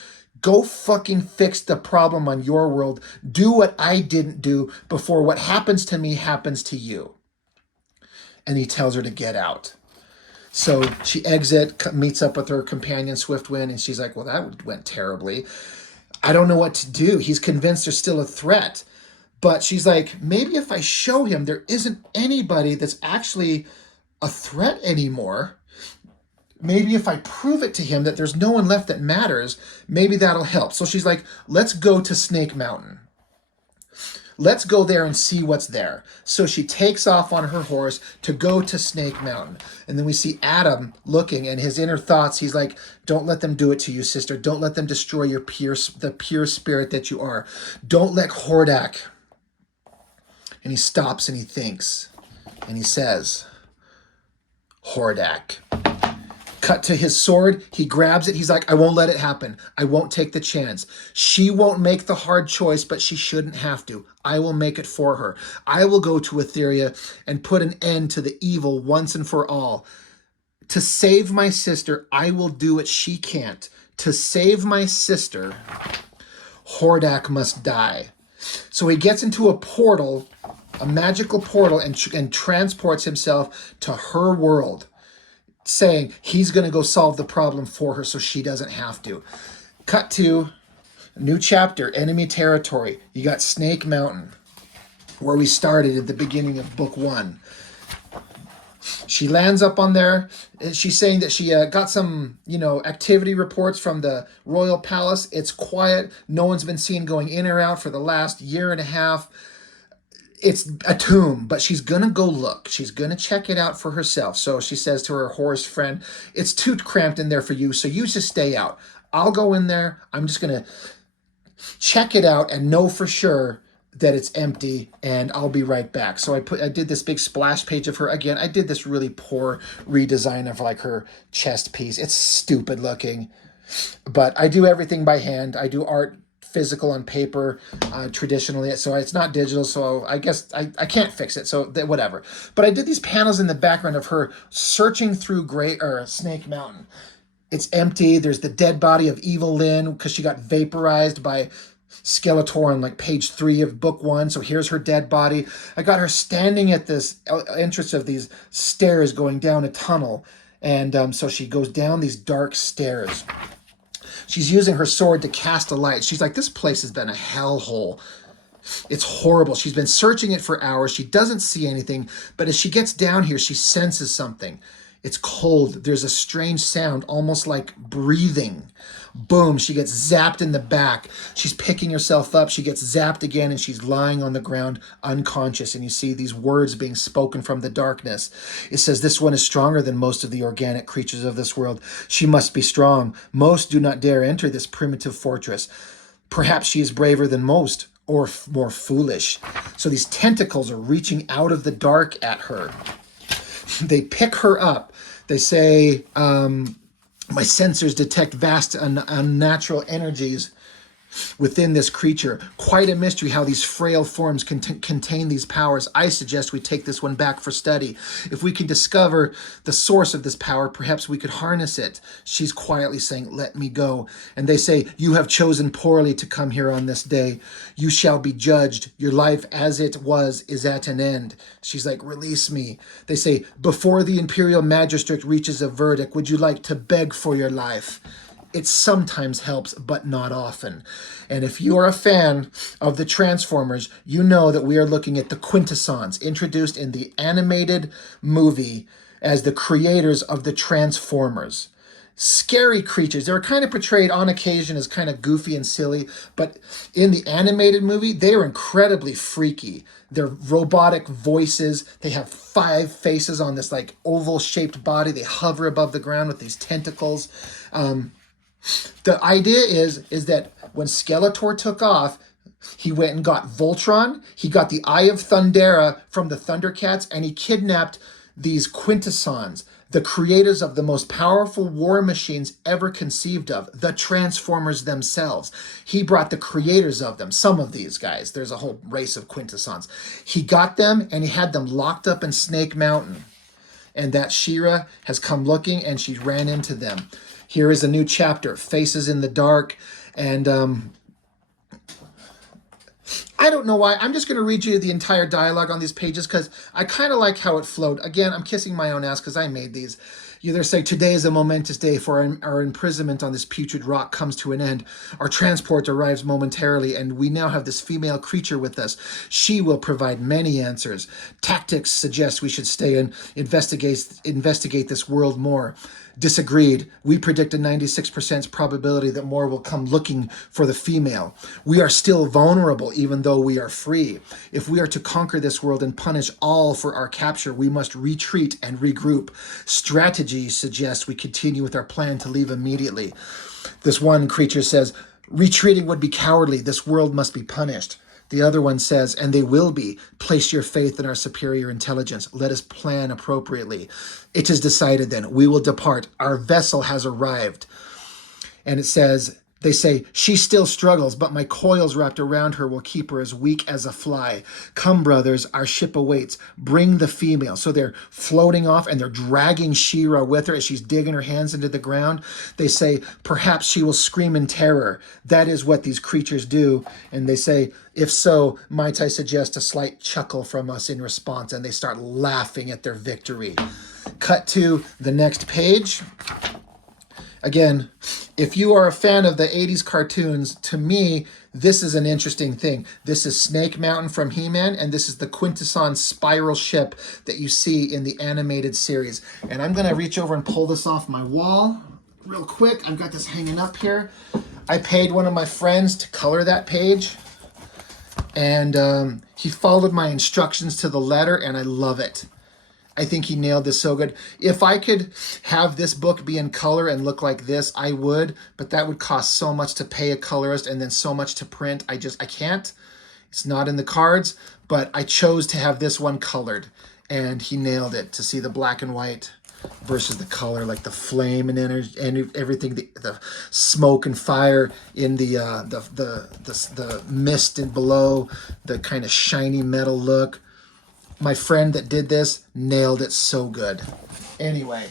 go fucking fix the problem on your world. Do what I didn't do before what happens to me happens to you. And he tells her to get out. So she exits, meets up with her companion Swiftwind, and she's like, well, that went terribly. I don't know what to do. He's convinced there's still a threat. But she's like, maybe if I show him there isn't anybody that's actually a threat anymore, maybe if I prove it to him that there's no one left that matters, maybe that'll help. So she's like, let's go to Snake Mountain. Let's go there and see what's there. So she takes off on her horse to go to Snake Mountain. And then we see Adam looking, and his inner thoughts, he's like, don't let them do it to you, sister. Don't let them destroy the pure spirit that you are. Don't let Hordak. And he stops and he thinks. And he says, Hordak. Cut to his sword. He grabs it. He's like, I won't let it happen. I won't take the chance. She won't make the hard choice, but she shouldn't have to. I will make it for her. I will go to Etheria and put an end to the evil once and for all. To save my sister, I will do what she can't. To save my sister, Hordak must die. So he gets into a portal, a magical portal, and transports himself to her world, saying he's going to go solve the problem for her so she doesn't have to. Cut to a new chapter, enemy territory. You got Snake Mountain, where we started at the beginning of book 1. She lands up on there. She's saying that she got some, activity reports from the royal palace. It's quiet. No one's been seen going in or out for the last year and a half. It's a tomb, but she's going to go look. She's going to check it out for herself. So she says to her horse friend, it's too cramped in there for you, so you just stay out. I'll go in there. I'm just going to check it out and know for sure that it's empty, and I'll be right back. So I did this big splash page of her. Again, I did this really poor redesign of like her chest piece. It's stupid looking, but I do everything by hand. I do art physical on paper traditionally, so it's not digital, so I guess I can't fix it, so whatever. But I did these panels in the background of her searching through Snake Mountain. It's empty. There's the dead body of Evil Lynn because she got vaporized by Skeletor on like page 3 of book 1. So here's her dead body. I got her standing at this entrance of these stairs going down a tunnel, and so she goes down these dark stairs. She's using her sword to cast a light. She's like, this place has been a hellhole. It's horrible. She's been searching it for hours. She doesn't see anything, but as she gets down here, she senses something. It's cold. There's a strange sound, almost like breathing. Boom, she gets zapped in the back. She's picking herself up. She gets zapped again, and she's lying on the ground unconscious. And you see these words being spoken from the darkness. It says, this one is stronger than most of the organic creatures of this world. She must be strong. Most do not dare enter this primitive fortress. Perhaps she is braver than most, or more foolish. So these tentacles are reaching out of the dark at her. They pick her up. They say, My sensors detect vast unnatural energies within this creature. Quite a mystery how these frail forms contain these powers. I suggest we take this one back for study. If we can discover the source of this power, perhaps we could harness it. She's quietly saying, let me go. And they say, you have chosen poorly to come here on this day. You shall be judged. Your life as it was is at an end. She's like, release me. They say, before the imperial magistrate reaches a verdict, would you like to beg for your life? It sometimes helps, but not often. And if you are a fan of the Transformers, you know that we are looking at the Quintessons, introduced in the animated movie as the creators of the Transformers. Scary creatures. They were kind of portrayed on occasion as kind of goofy and silly, but in the animated movie, they are incredibly freaky. They're robotic voices. They have 5 faces on this like oval-shaped body. They hover above the ground with these tentacles. The idea is that when Skeletor took off, he went and got Voltron, he got the Eye of Thundera from the Thundercats, and he kidnapped these Quintessons, the creators of the most powerful war machines ever conceived of, the Transformers themselves. He brought the creators of them, some of these guys. There's a whole race of Quintessons. He got them and he had them locked up in Snake Mountain. And that She-Ra has come looking and she ran into them. Here is a new chapter, Faces in the Dark. And I don't know why. I'm just going to read you the entire dialogue on these pages because I kind of like how it flowed. Again, I'm kissing my own ass because I made these. You either say, today is a momentous day, for our imprisonment on this putrid rock comes to an end. Our transport arrives momentarily, and we now have this female creature with us. She will provide many answers. Tactics suggest we should stay and investigate this world more. Disagreed. We predict a 96% probability that more will come looking for the female. We are still vulnerable even though we are free. If we are to conquer this world and punish all for our capture, we must retreat and regroup. Strategy suggests we continue with our plan to leave immediately. This one creature says, retreating would be cowardly. This world must be punished. The other one says, and they will be. Place your faith in our superior intelligence. Let us plan appropriately. It is decided then. We will depart. Our vessel has arrived. And it says, they say, she still struggles, but my coils wrapped around her will keep her as weak as a fly. Come, brothers, our ship awaits. Bring the female. So they're floating off and they're dragging She-Ra with her as she's digging her hands into the ground. They say, perhaps she will scream in terror. That is what these creatures do. And they say, if so, might I suggest a slight chuckle from us in response? And they start laughing at their victory. Cut to the next page. Again, if you are a fan of the 80s cartoons, to me, this is an interesting thing. This is Snake Mountain from Heman, and this is the Quintesson spiral ship that you see in the animated series. And I'm going to reach over and pull this off my wall real quick. I've got this hanging up here. I paid one of my friends to color that page, and he followed my instructions to the letter, and I love it. I think he nailed this so good. If I could have this book be in color and look like this, I would, but that would cost so much to pay a colorist and then so much to print. I can't. It's not in the cards, but I chose to have this one colored, and he nailed it to see the black and white versus the color, like the flame and energy and everything, the smoke and fire in the mist and below, the kind of shiny metal look. My friend that did this nailed it so good. Anyway,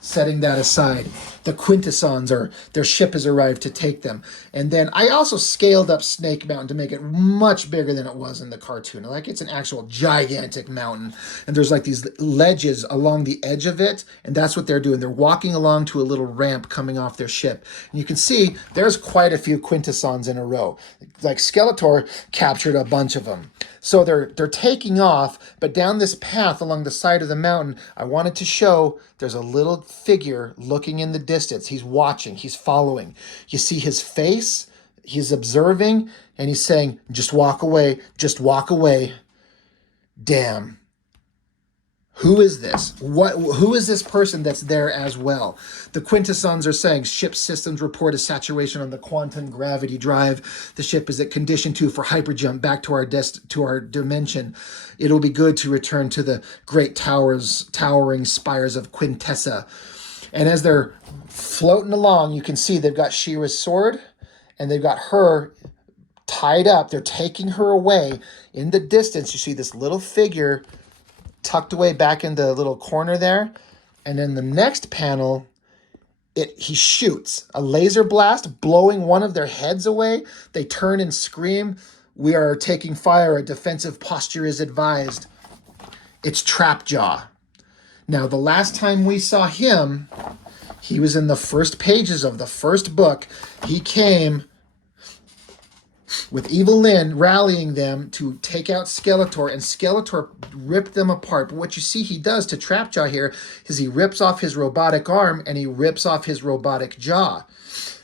setting that aside, the Quintessons their ship has arrived to take them. And then I also scaled up Snake Mountain to make it much bigger than it was in the cartoon. Like, it's an actual gigantic mountain. And there's like these ledges along the edge of it. And that's what they're doing. They're walking along to a little ramp coming off their ship. And you can see there's quite a few Quintessons in a row. Like, Skeletor captured a bunch of them. So they're taking off, but down this path along the side of the mountain, I wanted to show there's a little figure looking in the distance. He's watching, he's following. You see his face, he's observing, and he's saying, just walk away, just walk away. Damn. Who is this? Who is this person that's there as well? The Quintessons are saying ship systems report a saturation on the quantum gravity drive. The ship is at condition 2 for hyperjump back to our dimension. It'll be good to return to the great towering spires of Quintessa. And as they're floating along, you can see they've got She-Ra's sword and they've got her tied up. They're taking her away. In the distance, you see this little figure tucked away back in the little corner there. And then the next panel, he shoots a laser blast, blowing one of their heads away. They turn and scream, "We are taking fire. A defensive posture is advised." It's Trapjaw. Now, the last time we saw him, he was in the first pages of the first book. He came with Evil Lyn rallying them to take out Skeletor, and Skeletor ripped them apart. But what you see he does to Trapjaw here is he rips off his robotic arm and he rips off his robotic jaw.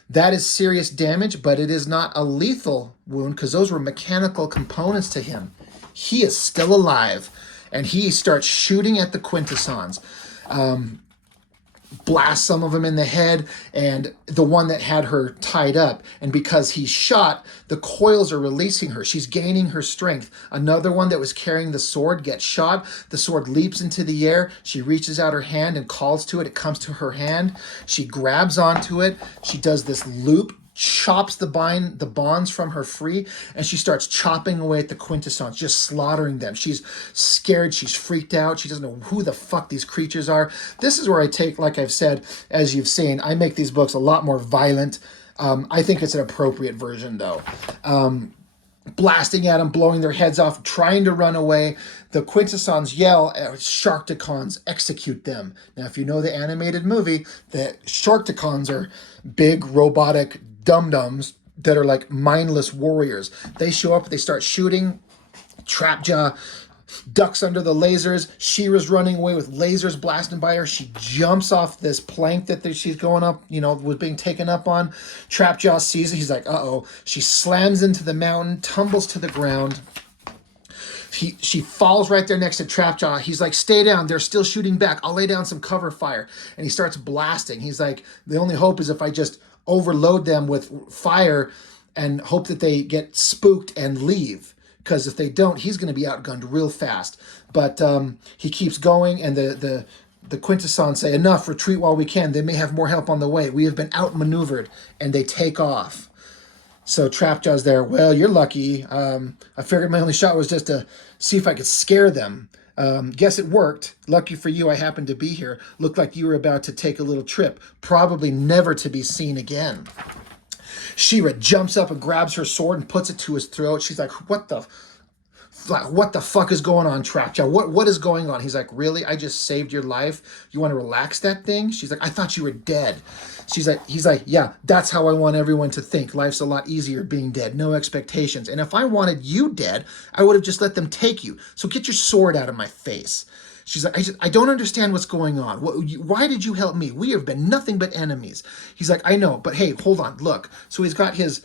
That is serious damage, but it is not a lethal wound because those were mechanical components to him. He is still alive, and he starts shooting at the Quintessons. Blast some of them in the head, and the one that had her tied up. And because he's shot, the coils are releasing her. She's gaining her strength. Another one that was carrying the sword gets shot. The sword leaps into the air. She reaches out her hand and calls to it. It comes to her hand. She grabs onto it. She does this loop, chops the bonds from her free, and she starts chopping away at the Quintessons, just slaughtering them. She's scared. She's freaked out. She doesn't know who the fuck these creatures are. This is where I take, like I've said, as you've seen, I make these books a lot more violent. I think it's an appropriate version, though. Blasting at them, blowing their heads off, trying to run away. The Quintessons yell, "Sharkticons, execute them." Now, if you know the animated movie, the Sharkticons are big robotic dum-dums that are like mindless warriors. They show up, they start shooting. Trapjaw ducks under the lasers. She-Ra's running away with lasers blasting by her. She jumps off this plank that she's going up, was being taken up on. Trapjaw sees it. He's like, uh-oh. She slams into the mountain, tumbles to the ground. She falls right there next to Trapjaw. He's like, "Stay down. They're still shooting back. I'll lay down some cover fire." And he starts blasting. He's like, "The only hope is if I just overload them with fire and hope that they get spooked and leave. Because if they don't, he's going to be outgunned real fast." But he keeps going, and the Quintessons say, "Enough, retreat while we can. They may have more help on the way. We have been outmaneuvered," and they take off. So Trapjaw's there. "Well, you're lucky. I figured my only shot was just to see if I could scare them. Guess it worked. Lucky for you, I happened to be here. Looked like you were about to take a little trip, probably never to be seen again." She-Ra jumps up and grabs her sword and puts it to his throat. She's like, what the fuck is going on, Trapjaw? What is going on?" He's like, "Really? I just saved your life. You want to relax that thing?" She's like, "I thought you were dead." He's like, "Yeah, that's how I want everyone to think. Life's a lot easier being dead. No expectations. And if I wanted you dead, I would have just let them take you. So get your sword out of my face." She's like, I don't understand what's going on. Why did you help me? We have been nothing but enemies." He's like, "I know, but hey, hold on, look." So he's got his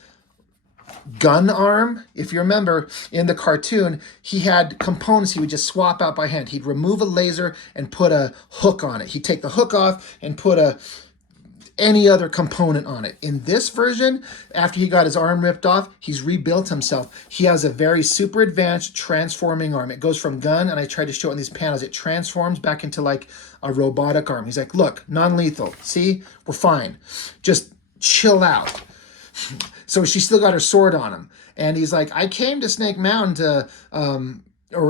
gun arm. If you remember in the cartoon, he had components he would just swap out by hand. He'd remove a laser and put a hook on it. He'd take the hook off and put any other component on it. In this version, after he got his arm ripped off, he's rebuilt himself. He has a very super advanced transforming arm. It goes from gun, and I tried to show it in these panels, it transforms back into like a robotic arm. He's like, "Look, non-lethal. See, we're fine. Just chill out." So she still got her sword on him. And he's like, "I came to Snake Mountain to,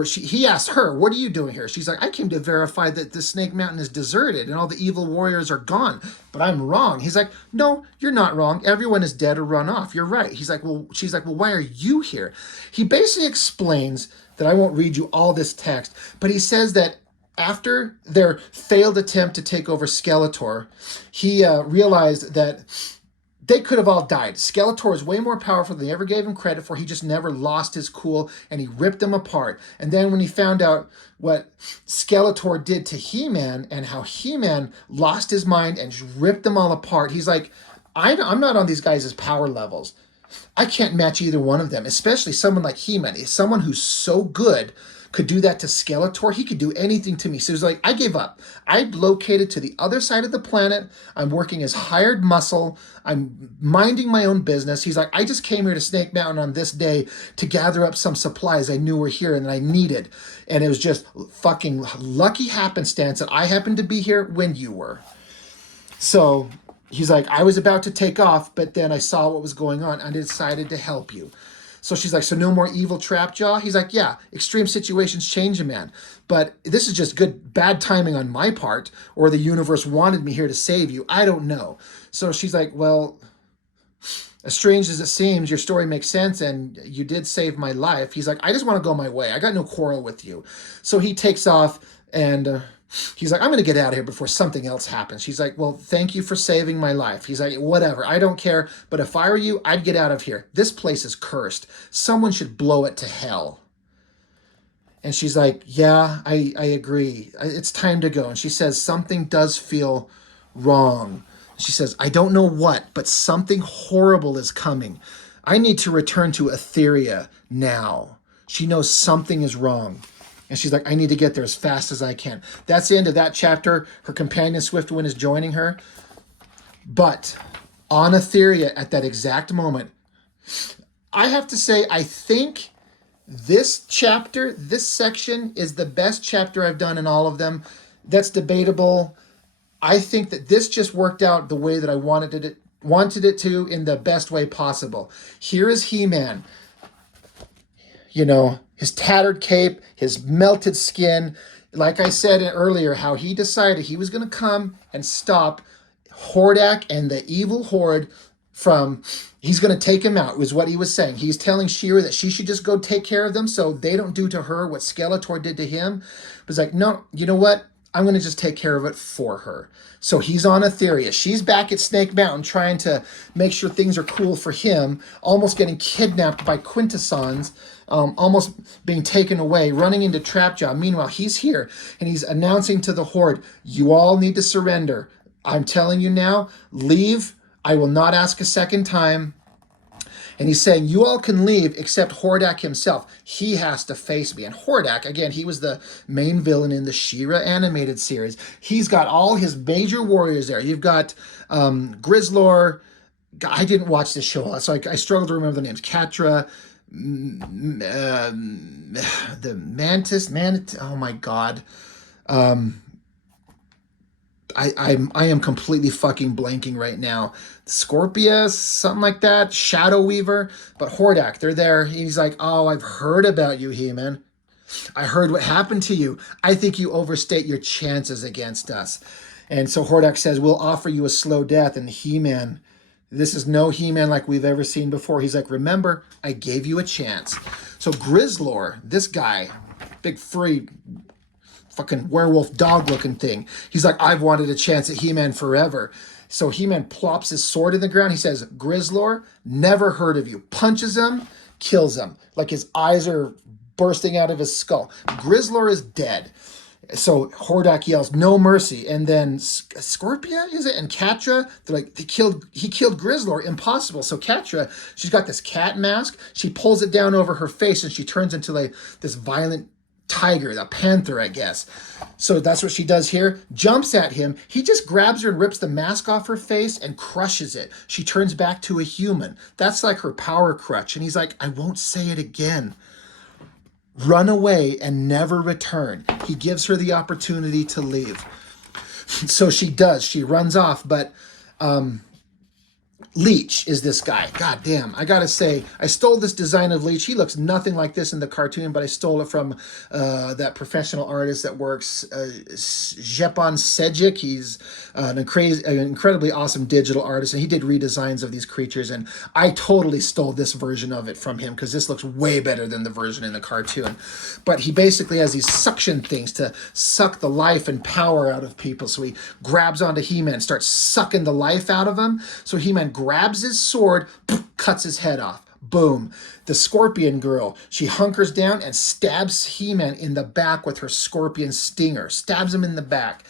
he asked her, 'What are you doing here?' She's like, 'I came to verify that the Snake Mountain is deserted and all the evil warriors are gone, but I'm wrong.'" He's like, "No, you're not wrong. Everyone is dead or run off. You're right." She's like, "Well, why are you here?" He basically explains that, I won't read you all this text, but he says that after their failed attempt to take over Skeletor, he realized that they could have all died. Skeletor is way more powerful than they ever gave him credit for. He just never lost his cool, and he ripped them apart. And then when he found out what Skeletor did to Heman and how Heman lost his mind and ripped them all apart, he's like, I'm not on these guys' power levels. I can't match either one of them, especially someone like Heman. Someone who's so good could do that to Skeletor. He could do anything to me. So he's like, I gave up. I located to the other side of the planet. I'm working as hired muscle. I'm minding my own business. He's like, I just came here to Snake Mountain on this day to gather up some supplies I knew were here and that I needed. And it was just fucking lucky happenstance that I happened to be here when you were. So he's like, I was about to take off, but then I saw what was going on and I decided to help you. So she's like, so no more evil trap jaw? He's like, yeah, extreme situations change a man. But this is just bad timing on my part, or the universe wanted me here to save you. I don't know. So she's like, well, as strange as it seems, your story makes sense and you did save my life. He's like, I just want to go my way. I got no quarrel with you. So he takes off and he's like, I'm going to get out of here before something else happens. She's like, well, thank you for saving my life. He's like, whatever, I don't care. But if I were you, I'd get out of here. This place is cursed. Someone should blow it to hell. And she's like, yeah, I agree. It's time to go. And she says, something does feel wrong. She says, I don't know what, but something horrible is coming. I need to return to Etheria now. She knows something is wrong. And she's like, I need to get there as fast as I can. That's the end of that chapter. Her companion Swiftwind is joining her. But on Etheria at that exact moment, I have to say, I think this chapter, this section is the best chapter I've done in all of them. That's debatable. I think that this just worked out the way that I wanted it to in the best way possible. Here is He-Man. You know, his tattered cape, his melted skin. Like I said earlier, how he decided he was going to come and stop Hordak and the evil horde he's going to take him out, was what he was saying. He's telling She-Ra that she should just go take care of them so they don't do to her what Skeletor did to him. But it's like, no, you know what? I'm going to just take care of it for her. So he's on Etheria. She's back at Snake Mountain trying to make sure things are cool for him, almost getting kidnapped by Quintessons, almost being taken away, running into Trapjaw. Meanwhile, he's here, and he's announcing to the Horde, you all need to surrender. I'm telling you now, leave. I will not ask a second time. And he's saying, you all can leave except Hordak himself. He has to face me. And Hordak, again, he was the main villain in the She-Ra animated series. He's got all his major warriors there. You've got Grizzlor. I didn't watch this show, so I struggle to remember the names. Catra, the Mantis, oh my God. I am completely fucking blanking right now. Scorpius, something like that. Shadow Weaver. But Hordak, they're there. He's like, oh, I've heard about you, Heman. I heard what happened to you. I think you overstate your chances against us. And so Hordak says, we'll offer you a slow death. And He-Man, this is no He-Man like we've ever seen before. He's like, remember, I gave you a chance. So Grizzlor, this guy, big furry fucking werewolf dog looking thing. He's like, I've wanted a chance at He-Man forever. So He-Man plops his sword in the ground. He says, Grizzlor, never heard of you. Punches him, kills him. Like his eyes are bursting out of his skull. Grizzlor is dead. So Hordak yells, no mercy. And then Scorpia, is it? And Catra, they're like, he killed Grizzlor. Impossible. So Catra, she's got this cat mask. She pulls it down over her face and she turns into like this violent tiger, a panther, I guess. So that's what she does here. Jumps at him. He just grabs her and rips the mask off her face and crushes it. She turns back to a human. That's like her power crutch. And he's like, I won't say it again. Run away and never return. He gives her the opportunity to leave. So she does. She runs off, but Leech is this guy. God damn. I gotta say, I stole this design of Leech. He looks nothing like this in the cartoon, but I stole it from that professional artist that works, Jepan Sejic. He's an incredibly awesome digital artist, and he did redesigns of these creatures, and I totally stole this version of it from him because this looks way better than the version in the cartoon. But he basically has these suction things to suck the life and power out of people. So he grabs onto He-Man, starts sucking the life out of him. So He-Man grabs his sword, cuts his head off. Boom. The Scorpion Girl, she hunkers down and stabs He-Man in the back with her scorpion stinger. Stabs him in the back.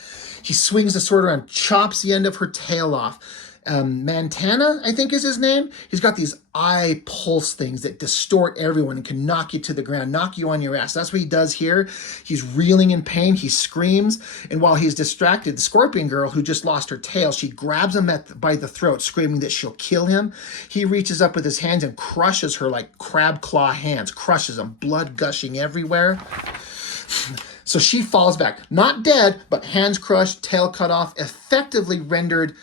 He swings the sword around, chops the end of her tail off. Mantana, I think is his name. He's got these eye pulse things that distort everyone and can knock you to the ground, knock you on your ass. That's what he does here. He's reeling in pain. He screams. And while he's distracted, the Scorpion Girl, who just lost her tail, she grabs him by the throat, screaming that she'll kill him. He reaches up with his hands and crushes her like crab claw hands, crushes them, blood gushing everywhere. So she falls back, not dead, but hands crushed, tail cut off, effectively rendered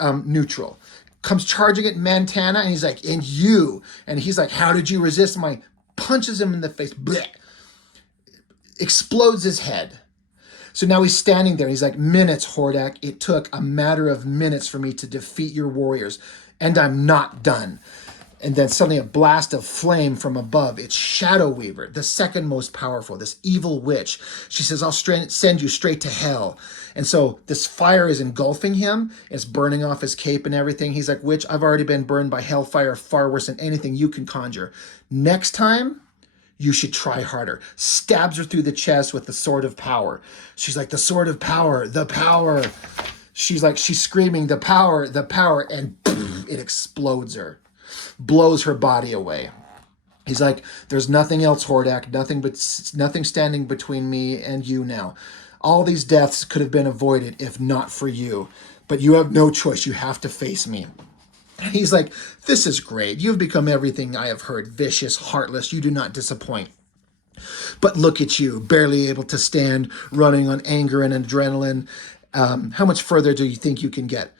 neutral. Comes charging at Montana, and he's like, and you. And he's like, how did you resist my... Punches him in the face. Blech. Explodes his head. So now he's standing there. He's like, minutes, Hordak. It took a matter of minutes for me to defeat your warriors. And I'm not done. And then suddenly a blast of flame from above. It's Shadow Weaver, the second most powerful, this evil witch. She says, I'll send you straight to hell. And so this fire is engulfing him. It's burning off his cape and everything. He's like, witch, I've already been burned by hellfire far worse than anything you can conjure. Next time, you should try harder. Stabs her through the chest with the sword of power. She's like, the sword of power, the power. She's screaming, the power, and poof, it explodes her. Blows her body away. He's like, there's nothing else, Hordak, nothing standing between me and you now. All these deaths could have been avoided if not for you. But you have no choice. You have to face me. And he's like, this is great. You've become everything I have heard. Vicious, heartless. You do not disappoint. But look at you, barely able to stand, running on anger and adrenaline. How much further do you think you can get?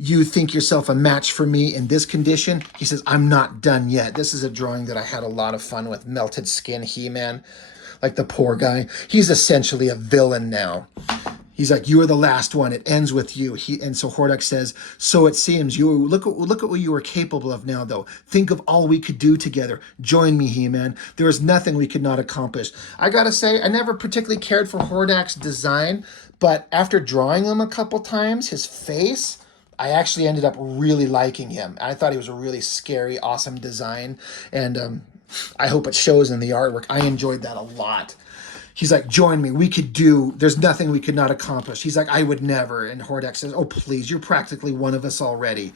You think yourself a match for me in this condition? He says, I'm not done yet. This is a drawing that I had a lot of fun with. Melted skin He-Man, like the poor guy. He's essentially a villain now. He's like, you are the last one. It ends with you. And so Hordak says, so it seems. You look at what you were capable of now, though. Think of all we could do together. Join me, He-Man. There is nothing we could not accomplish. I gotta say, I never particularly cared for Hordak's design, but after drawing him a couple times, his face, I actually ended up really liking him. I thought he was a really scary, awesome design, and I hope it shows in the artwork. I enjoyed that a lot. He's like, join me. There's nothing we could not accomplish. He's like, I would never. And Hordak says, oh, please, you're practically one of us already.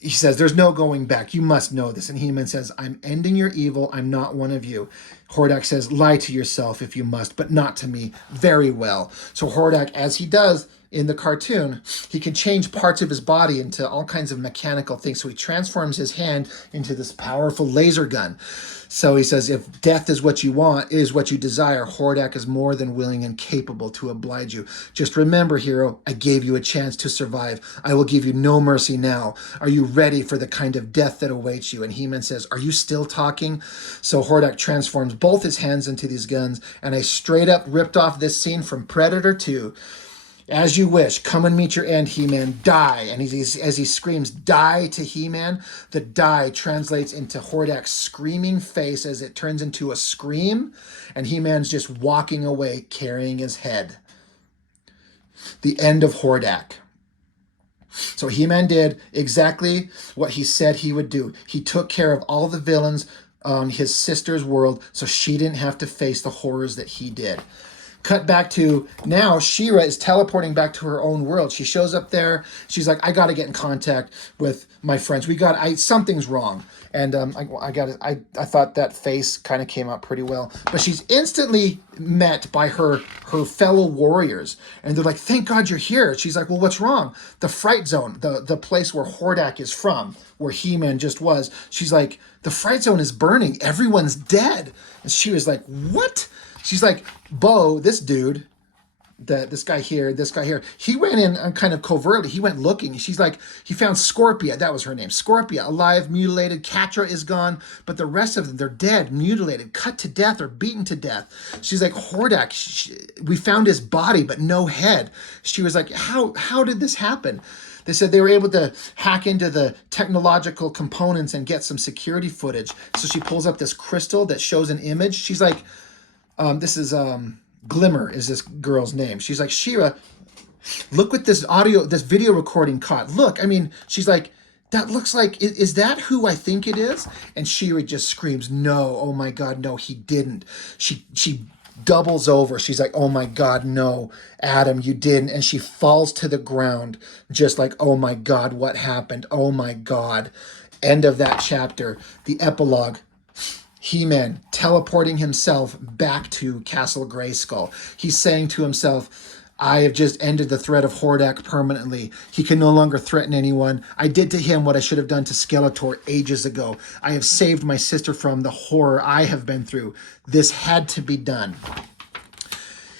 He says, there's no going back. You must know this. And Heman says, I'm ending your evil. I'm not one of you. Hordak says, lie to yourself if you must, but not to me. Very well. So Hordak, as he does in the cartoon, he can change parts of his body into all kinds of mechanical things. So he transforms his hand into this powerful laser gun. So he says, if death is what you want, is what you desire, Hordak is more than willing and capable to oblige you. Just remember, hero, I gave you a chance to survive. I will give you no mercy now. Are you ready for the kind of death that awaits you? And Heman says, are you still talking? So Hordak transforms both his hands into these guns, and I straight up ripped off this scene from Predator 2. As you wish, come and meet your end, He-Man. Die. And as he screams, die to He-Man, the die translates into Hordak's screaming face as it turns into a scream, and He-Man's just walking away carrying his head. The end of Hordak. So He-Man did exactly what he said he would do. He took care of all the villains on his sister's world so she didn't have to face the horrors that he did. Cut back to now, She-Ra is teleporting back to her own world. She shows up there. She's like, I got to get in contact with my friends. Something's wrong. And I thought that face kind of came out pretty well. But she's instantly met by her fellow warriors. And they're like, thank God you're here. She's like, well, what's wrong? The Fright Zone, the place where Hordak is from, where He-Man just was. She's like, the Fright Zone is burning. Everyone's dead. And she was like, what? She's like, Bo, this dude, this guy here, he went in kind of covertly. He went looking. She's like, he found Scorpia. That was her name. Scorpia, alive, mutilated. Catra is gone. But the rest of them, they're dead, mutilated, cut to death or beaten to death. She's like, Hordak, we found his body, but no head. She was like, how did this happen? They said they were able to hack into the technological components and get some security footage. So she pulls up this crystal that shows an image. She's like, this is Glimmer is this girl's name. She's like, She-Ra, look what this video recording caught. Look, I mean, she's like, that looks like, is that who I think it is? And She-Ra just screams, no, oh my God, no, he didn't. She doubles over. She's like, oh my God, no, Adam, you didn't. And she falls to the ground just like, oh my God, what happened? Oh my God. End of that chapter. The epilogue. He-Man teleporting himself back to Castle Grayskull. He's saying to himself, I have just ended the threat of Hordak permanently. He can no longer threaten anyone. I did to him what I should have done to Skeletor ages ago. I have saved my sister from the horror I have been through. This had to be done.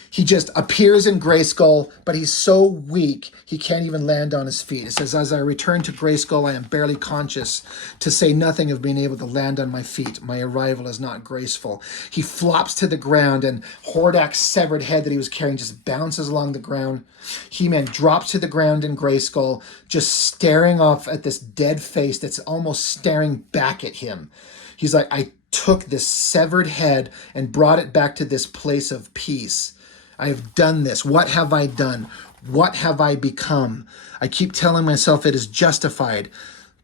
He just appears in Grayskull, but he's so weak, he can't even land on his feet. It says, as I return to Grayskull, I am barely conscious, to say nothing of being able to land on my feet. My arrival is not graceful. He flops to the ground, and Hordak's severed head that he was carrying just bounces along the ground. He-Man drops to the ground in Grayskull, just staring off at this dead face that's almost staring back at him. He's like, I took this severed head and brought it back to this place of peace. I have done this. What have I done? What have I become? I keep telling myself it is justified,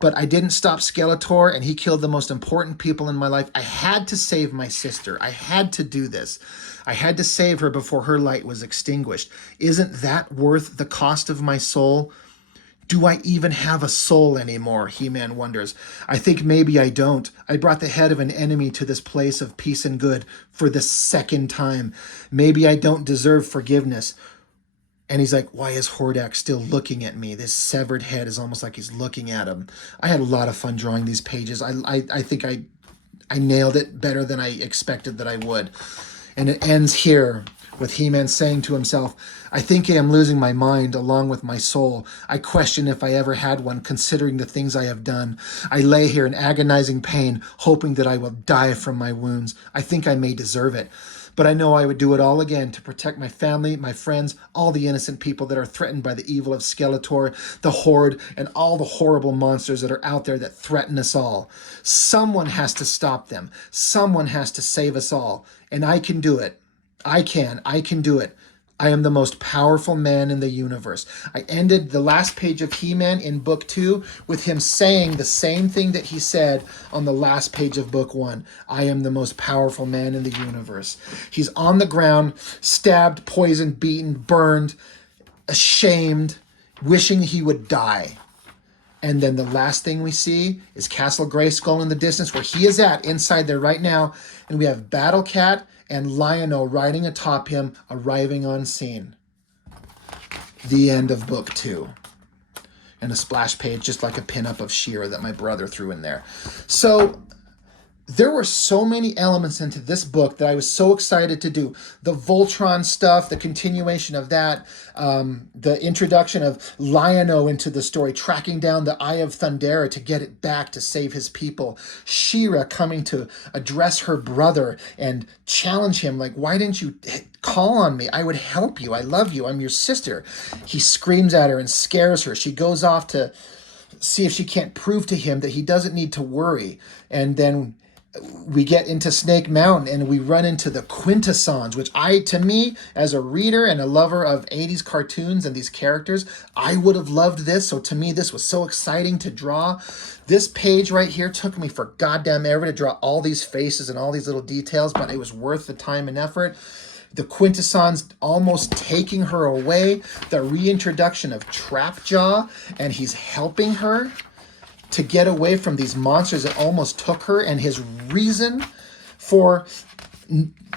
but I didn't stop Skeletor, and he killed the most important people in my life. I had to save my sister. I had to do this. I had to save her before her light was extinguished. Isn't that worth the cost of my soul? Do I even have a soul anymore? He-Man wonders. I think maybe I don't. I brought the head of an enemy to this place of peace and good for the second time. Maybe I don't deserve forgiveness. And he's like, why is Hordak still looking at me? This severed head is almost like he's looking at him. I had a lot of fun drawing these pages. I think I nailed it better than I expected that I would. And it ends here with He-Man saying to himself, I think I am losing my mind along with my soul. I question if I ever had one, considering the things I have done. I lay here in agonizing pain, hoping that I will die from my wounds. I think I may deserve it. But I know I would do it all again to protect my family, my friends, all the innocent people that are threatened by the evil of Skeletor, the Horde, and all the horrible monsters that are out there that threaten us all. Someone has to stop them. Someone has to save us all. And I can do it. I can do it. I am the most powerful man in the universe. I ended the last page of He-Man in book 2 with him saying the same thing that he said on the last page of book 1. I am the most powerful man in the universe. He's on the ground, stabbed, poisoned, beaten, burned, ashamed, wishing he would die. And then the last thing we see is Castle Grayskull in the distance, where he is at, inside there right now. And we have Battle Cat and Lion-O riding atop him, arriving on scene. The end of book 2. And a splash page, just like a pinup of She-Ra that my brother threw in there. So there were so many elements into this book that I was so excited to do. The Voltron stuff, the continuation of that, the introduction of Lion-O into the story, tracking down the Eye of Thundera to get it back to save his people. She-Ra coming to address her brother and challenge him, like, why didn't you call on me? I would help you. I love you. I'm your sister. He screams at her and scares her. She goes off to see if she can't prove to him that he doesn't need to worry. And then we get into Snake Mountain and we run into the Quintessons, which to me, as a reader and a lover of 80s cartoons and these characters, I would have loved this. So to me, this was so exciting to draw. This page right here took me for goddamn ever to draw all these faces and all these little details, but it was worth the time and effort. The Quintessons almost taking her away, the reintroduction of Trapjaw, and he's helping her to get away from these monsters that almost took her, and his reason for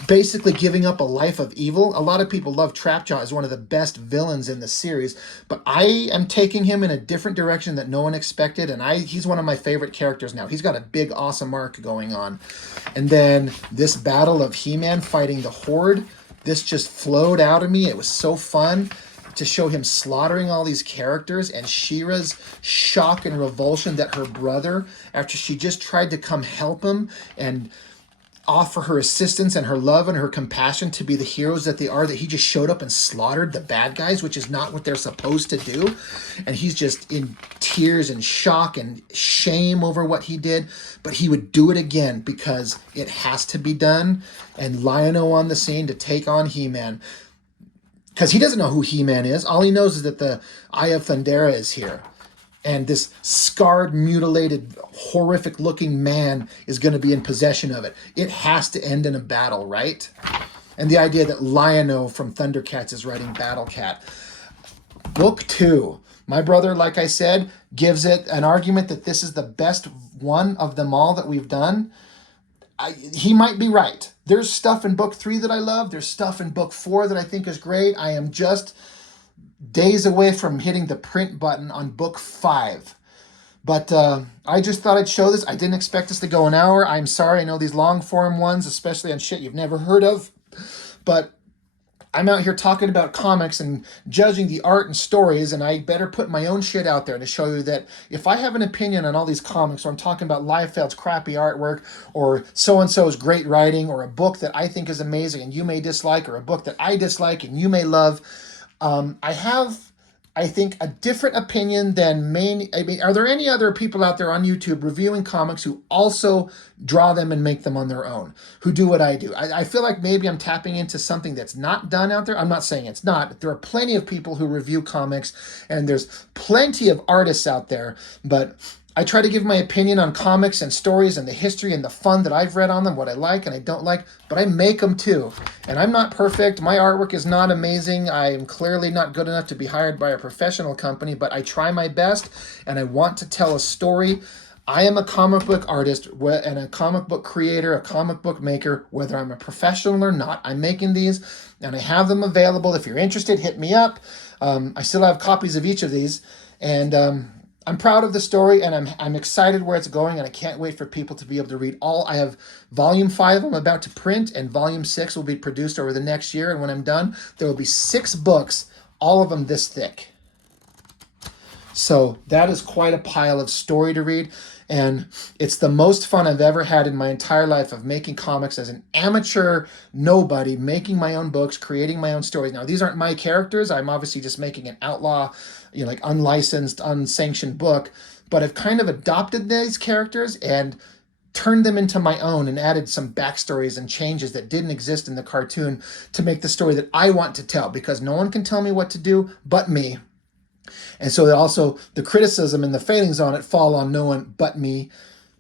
basically giving up a life of evil. A lot of people love Trapjaw as one of the best villains in the series, but I am taking him in a different direction that no one expected, and he's one of my favorite characters now. He's got a big, awesome arc going on. And then this battle of He-Man fighting the Horde, this just flowed out of me. It was so fun to show him slaughtering all these characters, and She-Ra's shock and revulsion that her brother, after she just tried to come help him and offer her assistance and her love and her compassion to be the heroes that they are, that he just showed up and slaughtered the bad guys, which is not what they're supposed to do. And he's just in tears and shock and shame over what he did, but he would do it again because it has to be done. And Lion-O on the scene to take on He-Man, because he doesn't know who He-Man is. All he knows is that the Eye of Thundera is here. And this scarred, mutilated, horrific-looking man is going to be in possession of it. It has to end in a battle, right? And the idea that Lion-O from Thundercats is writing Battle Cat. Book 2. My brother, like I said, gives it an argument that this is the best one of them all that we've done. He might be right. there's stuff in book 3 that I love. There's stuff in book 4 that I think is great. I am just days away from hitting the print button on book 5. But I just thought I'd show this. I didn't expect this to go an hour. I'm sorry. I know these long form ones, especially on shit you've never heard of. But I'm out here talking about comics and judging the art and stories, and I better put my own shit out there to show you that if I have an opinion on all these comics, or I'm talking about Liefeld's crappy artwork, or so-and-so's great writing, or a book that I think is amazing and you may dislike, or a book that I dislike and you may love, I have, I think, a different opinion than are there any other people out there on YouTube reviewing comics who also draw them and make them on their own, who do what I do? I feel like maybe I'm tapping into something that's not done out there. I'm not saying it's not. There are plenty of people who review comics, and there's plenty of artists out there, but I try to give my opinion on comics and stories and the history and the fun that I've read on them, what I like and I don't like, but I make them too. And I'm not perfect. My artwork is not amazing. I am clearly not good enough to be hired by a professional company, but I try my best and I want to tell a story. I am a comic book artist and a comic book creator, a comic book maker, whether I'm a professional or not. I'm making these and I have them available. If you're interested, hit me up. I still have copies of each of these, and I'm proud of the story, and I'm excited where it's going, and I can't wait for people to be able to read all. I have volume 5 I'm about to print, and volume 6 will be produced over the next year, and when I'm done, there will be 6 books, all of them this thick. So that is quite a pile of story to read, and it's the most fun I've ever had in my entire life of making comics as an amateur nobody, making my own books, creating my own stories. Now, these aren't my characters. I'm obviously just making an outlaw, like unlicensed, unsanctioned book, but I've kind of adopted these characters and turned them into my own and added some backstories and changes that didn't exist in the cartoon to make the story that I want to tell, because no one can tell me what to do but me. And so also the criticism and the failings on it fall on no one but me.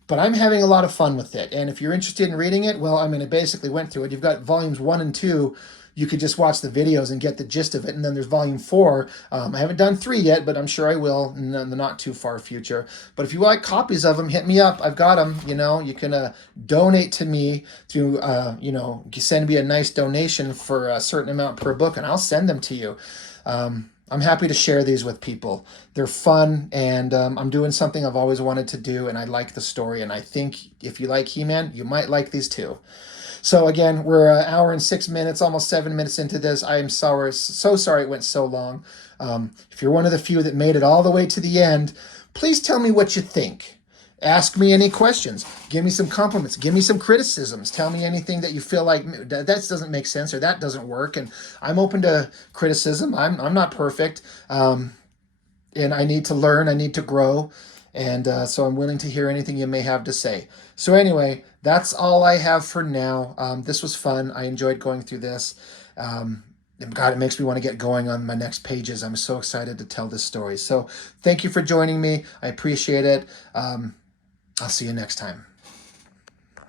But I'm having a lot of fun with it. And if you're interested in reading it, well, I mean, I basically went through it. You've got volumes 1 and 2. You could just watch the videos and get the gist of it. And then there's volume 4. I haven't done 3 yet, but I'm sure I will in the not too far future. But if you like copies of them, hit me up. I've got them. You can donate to me through, send me a nice donation for a certain amount per book, and I'll send them to you. I'm happy to share these with people. They're fun, and I'm doing something I've always wanted to do, and I like the story, and I think if you like He-Man, you might like these too. So again, we're an hour and 6 minutes, almost 7 minutes into this. I am so sorry it went so long. If you're one of the few that made it all the way to the end, please tell me what you think. Ask me any questions. Give me some compliments. Give me some criticisms. Tell me anything that you feel like that doesn't make sense or that doesn't work. And I'm open to criticism. I'm not perfect. And I need to learn. I need to grow. And so I'm willing to hear anything you may have to say. So anyway, that's all I have for now. This was fun. I enjoyed going through this. God, it makes me want to get going on my next pages. I'm so excited to tell this story. So thank you for joining me. I appreciate it. I'll see you next time.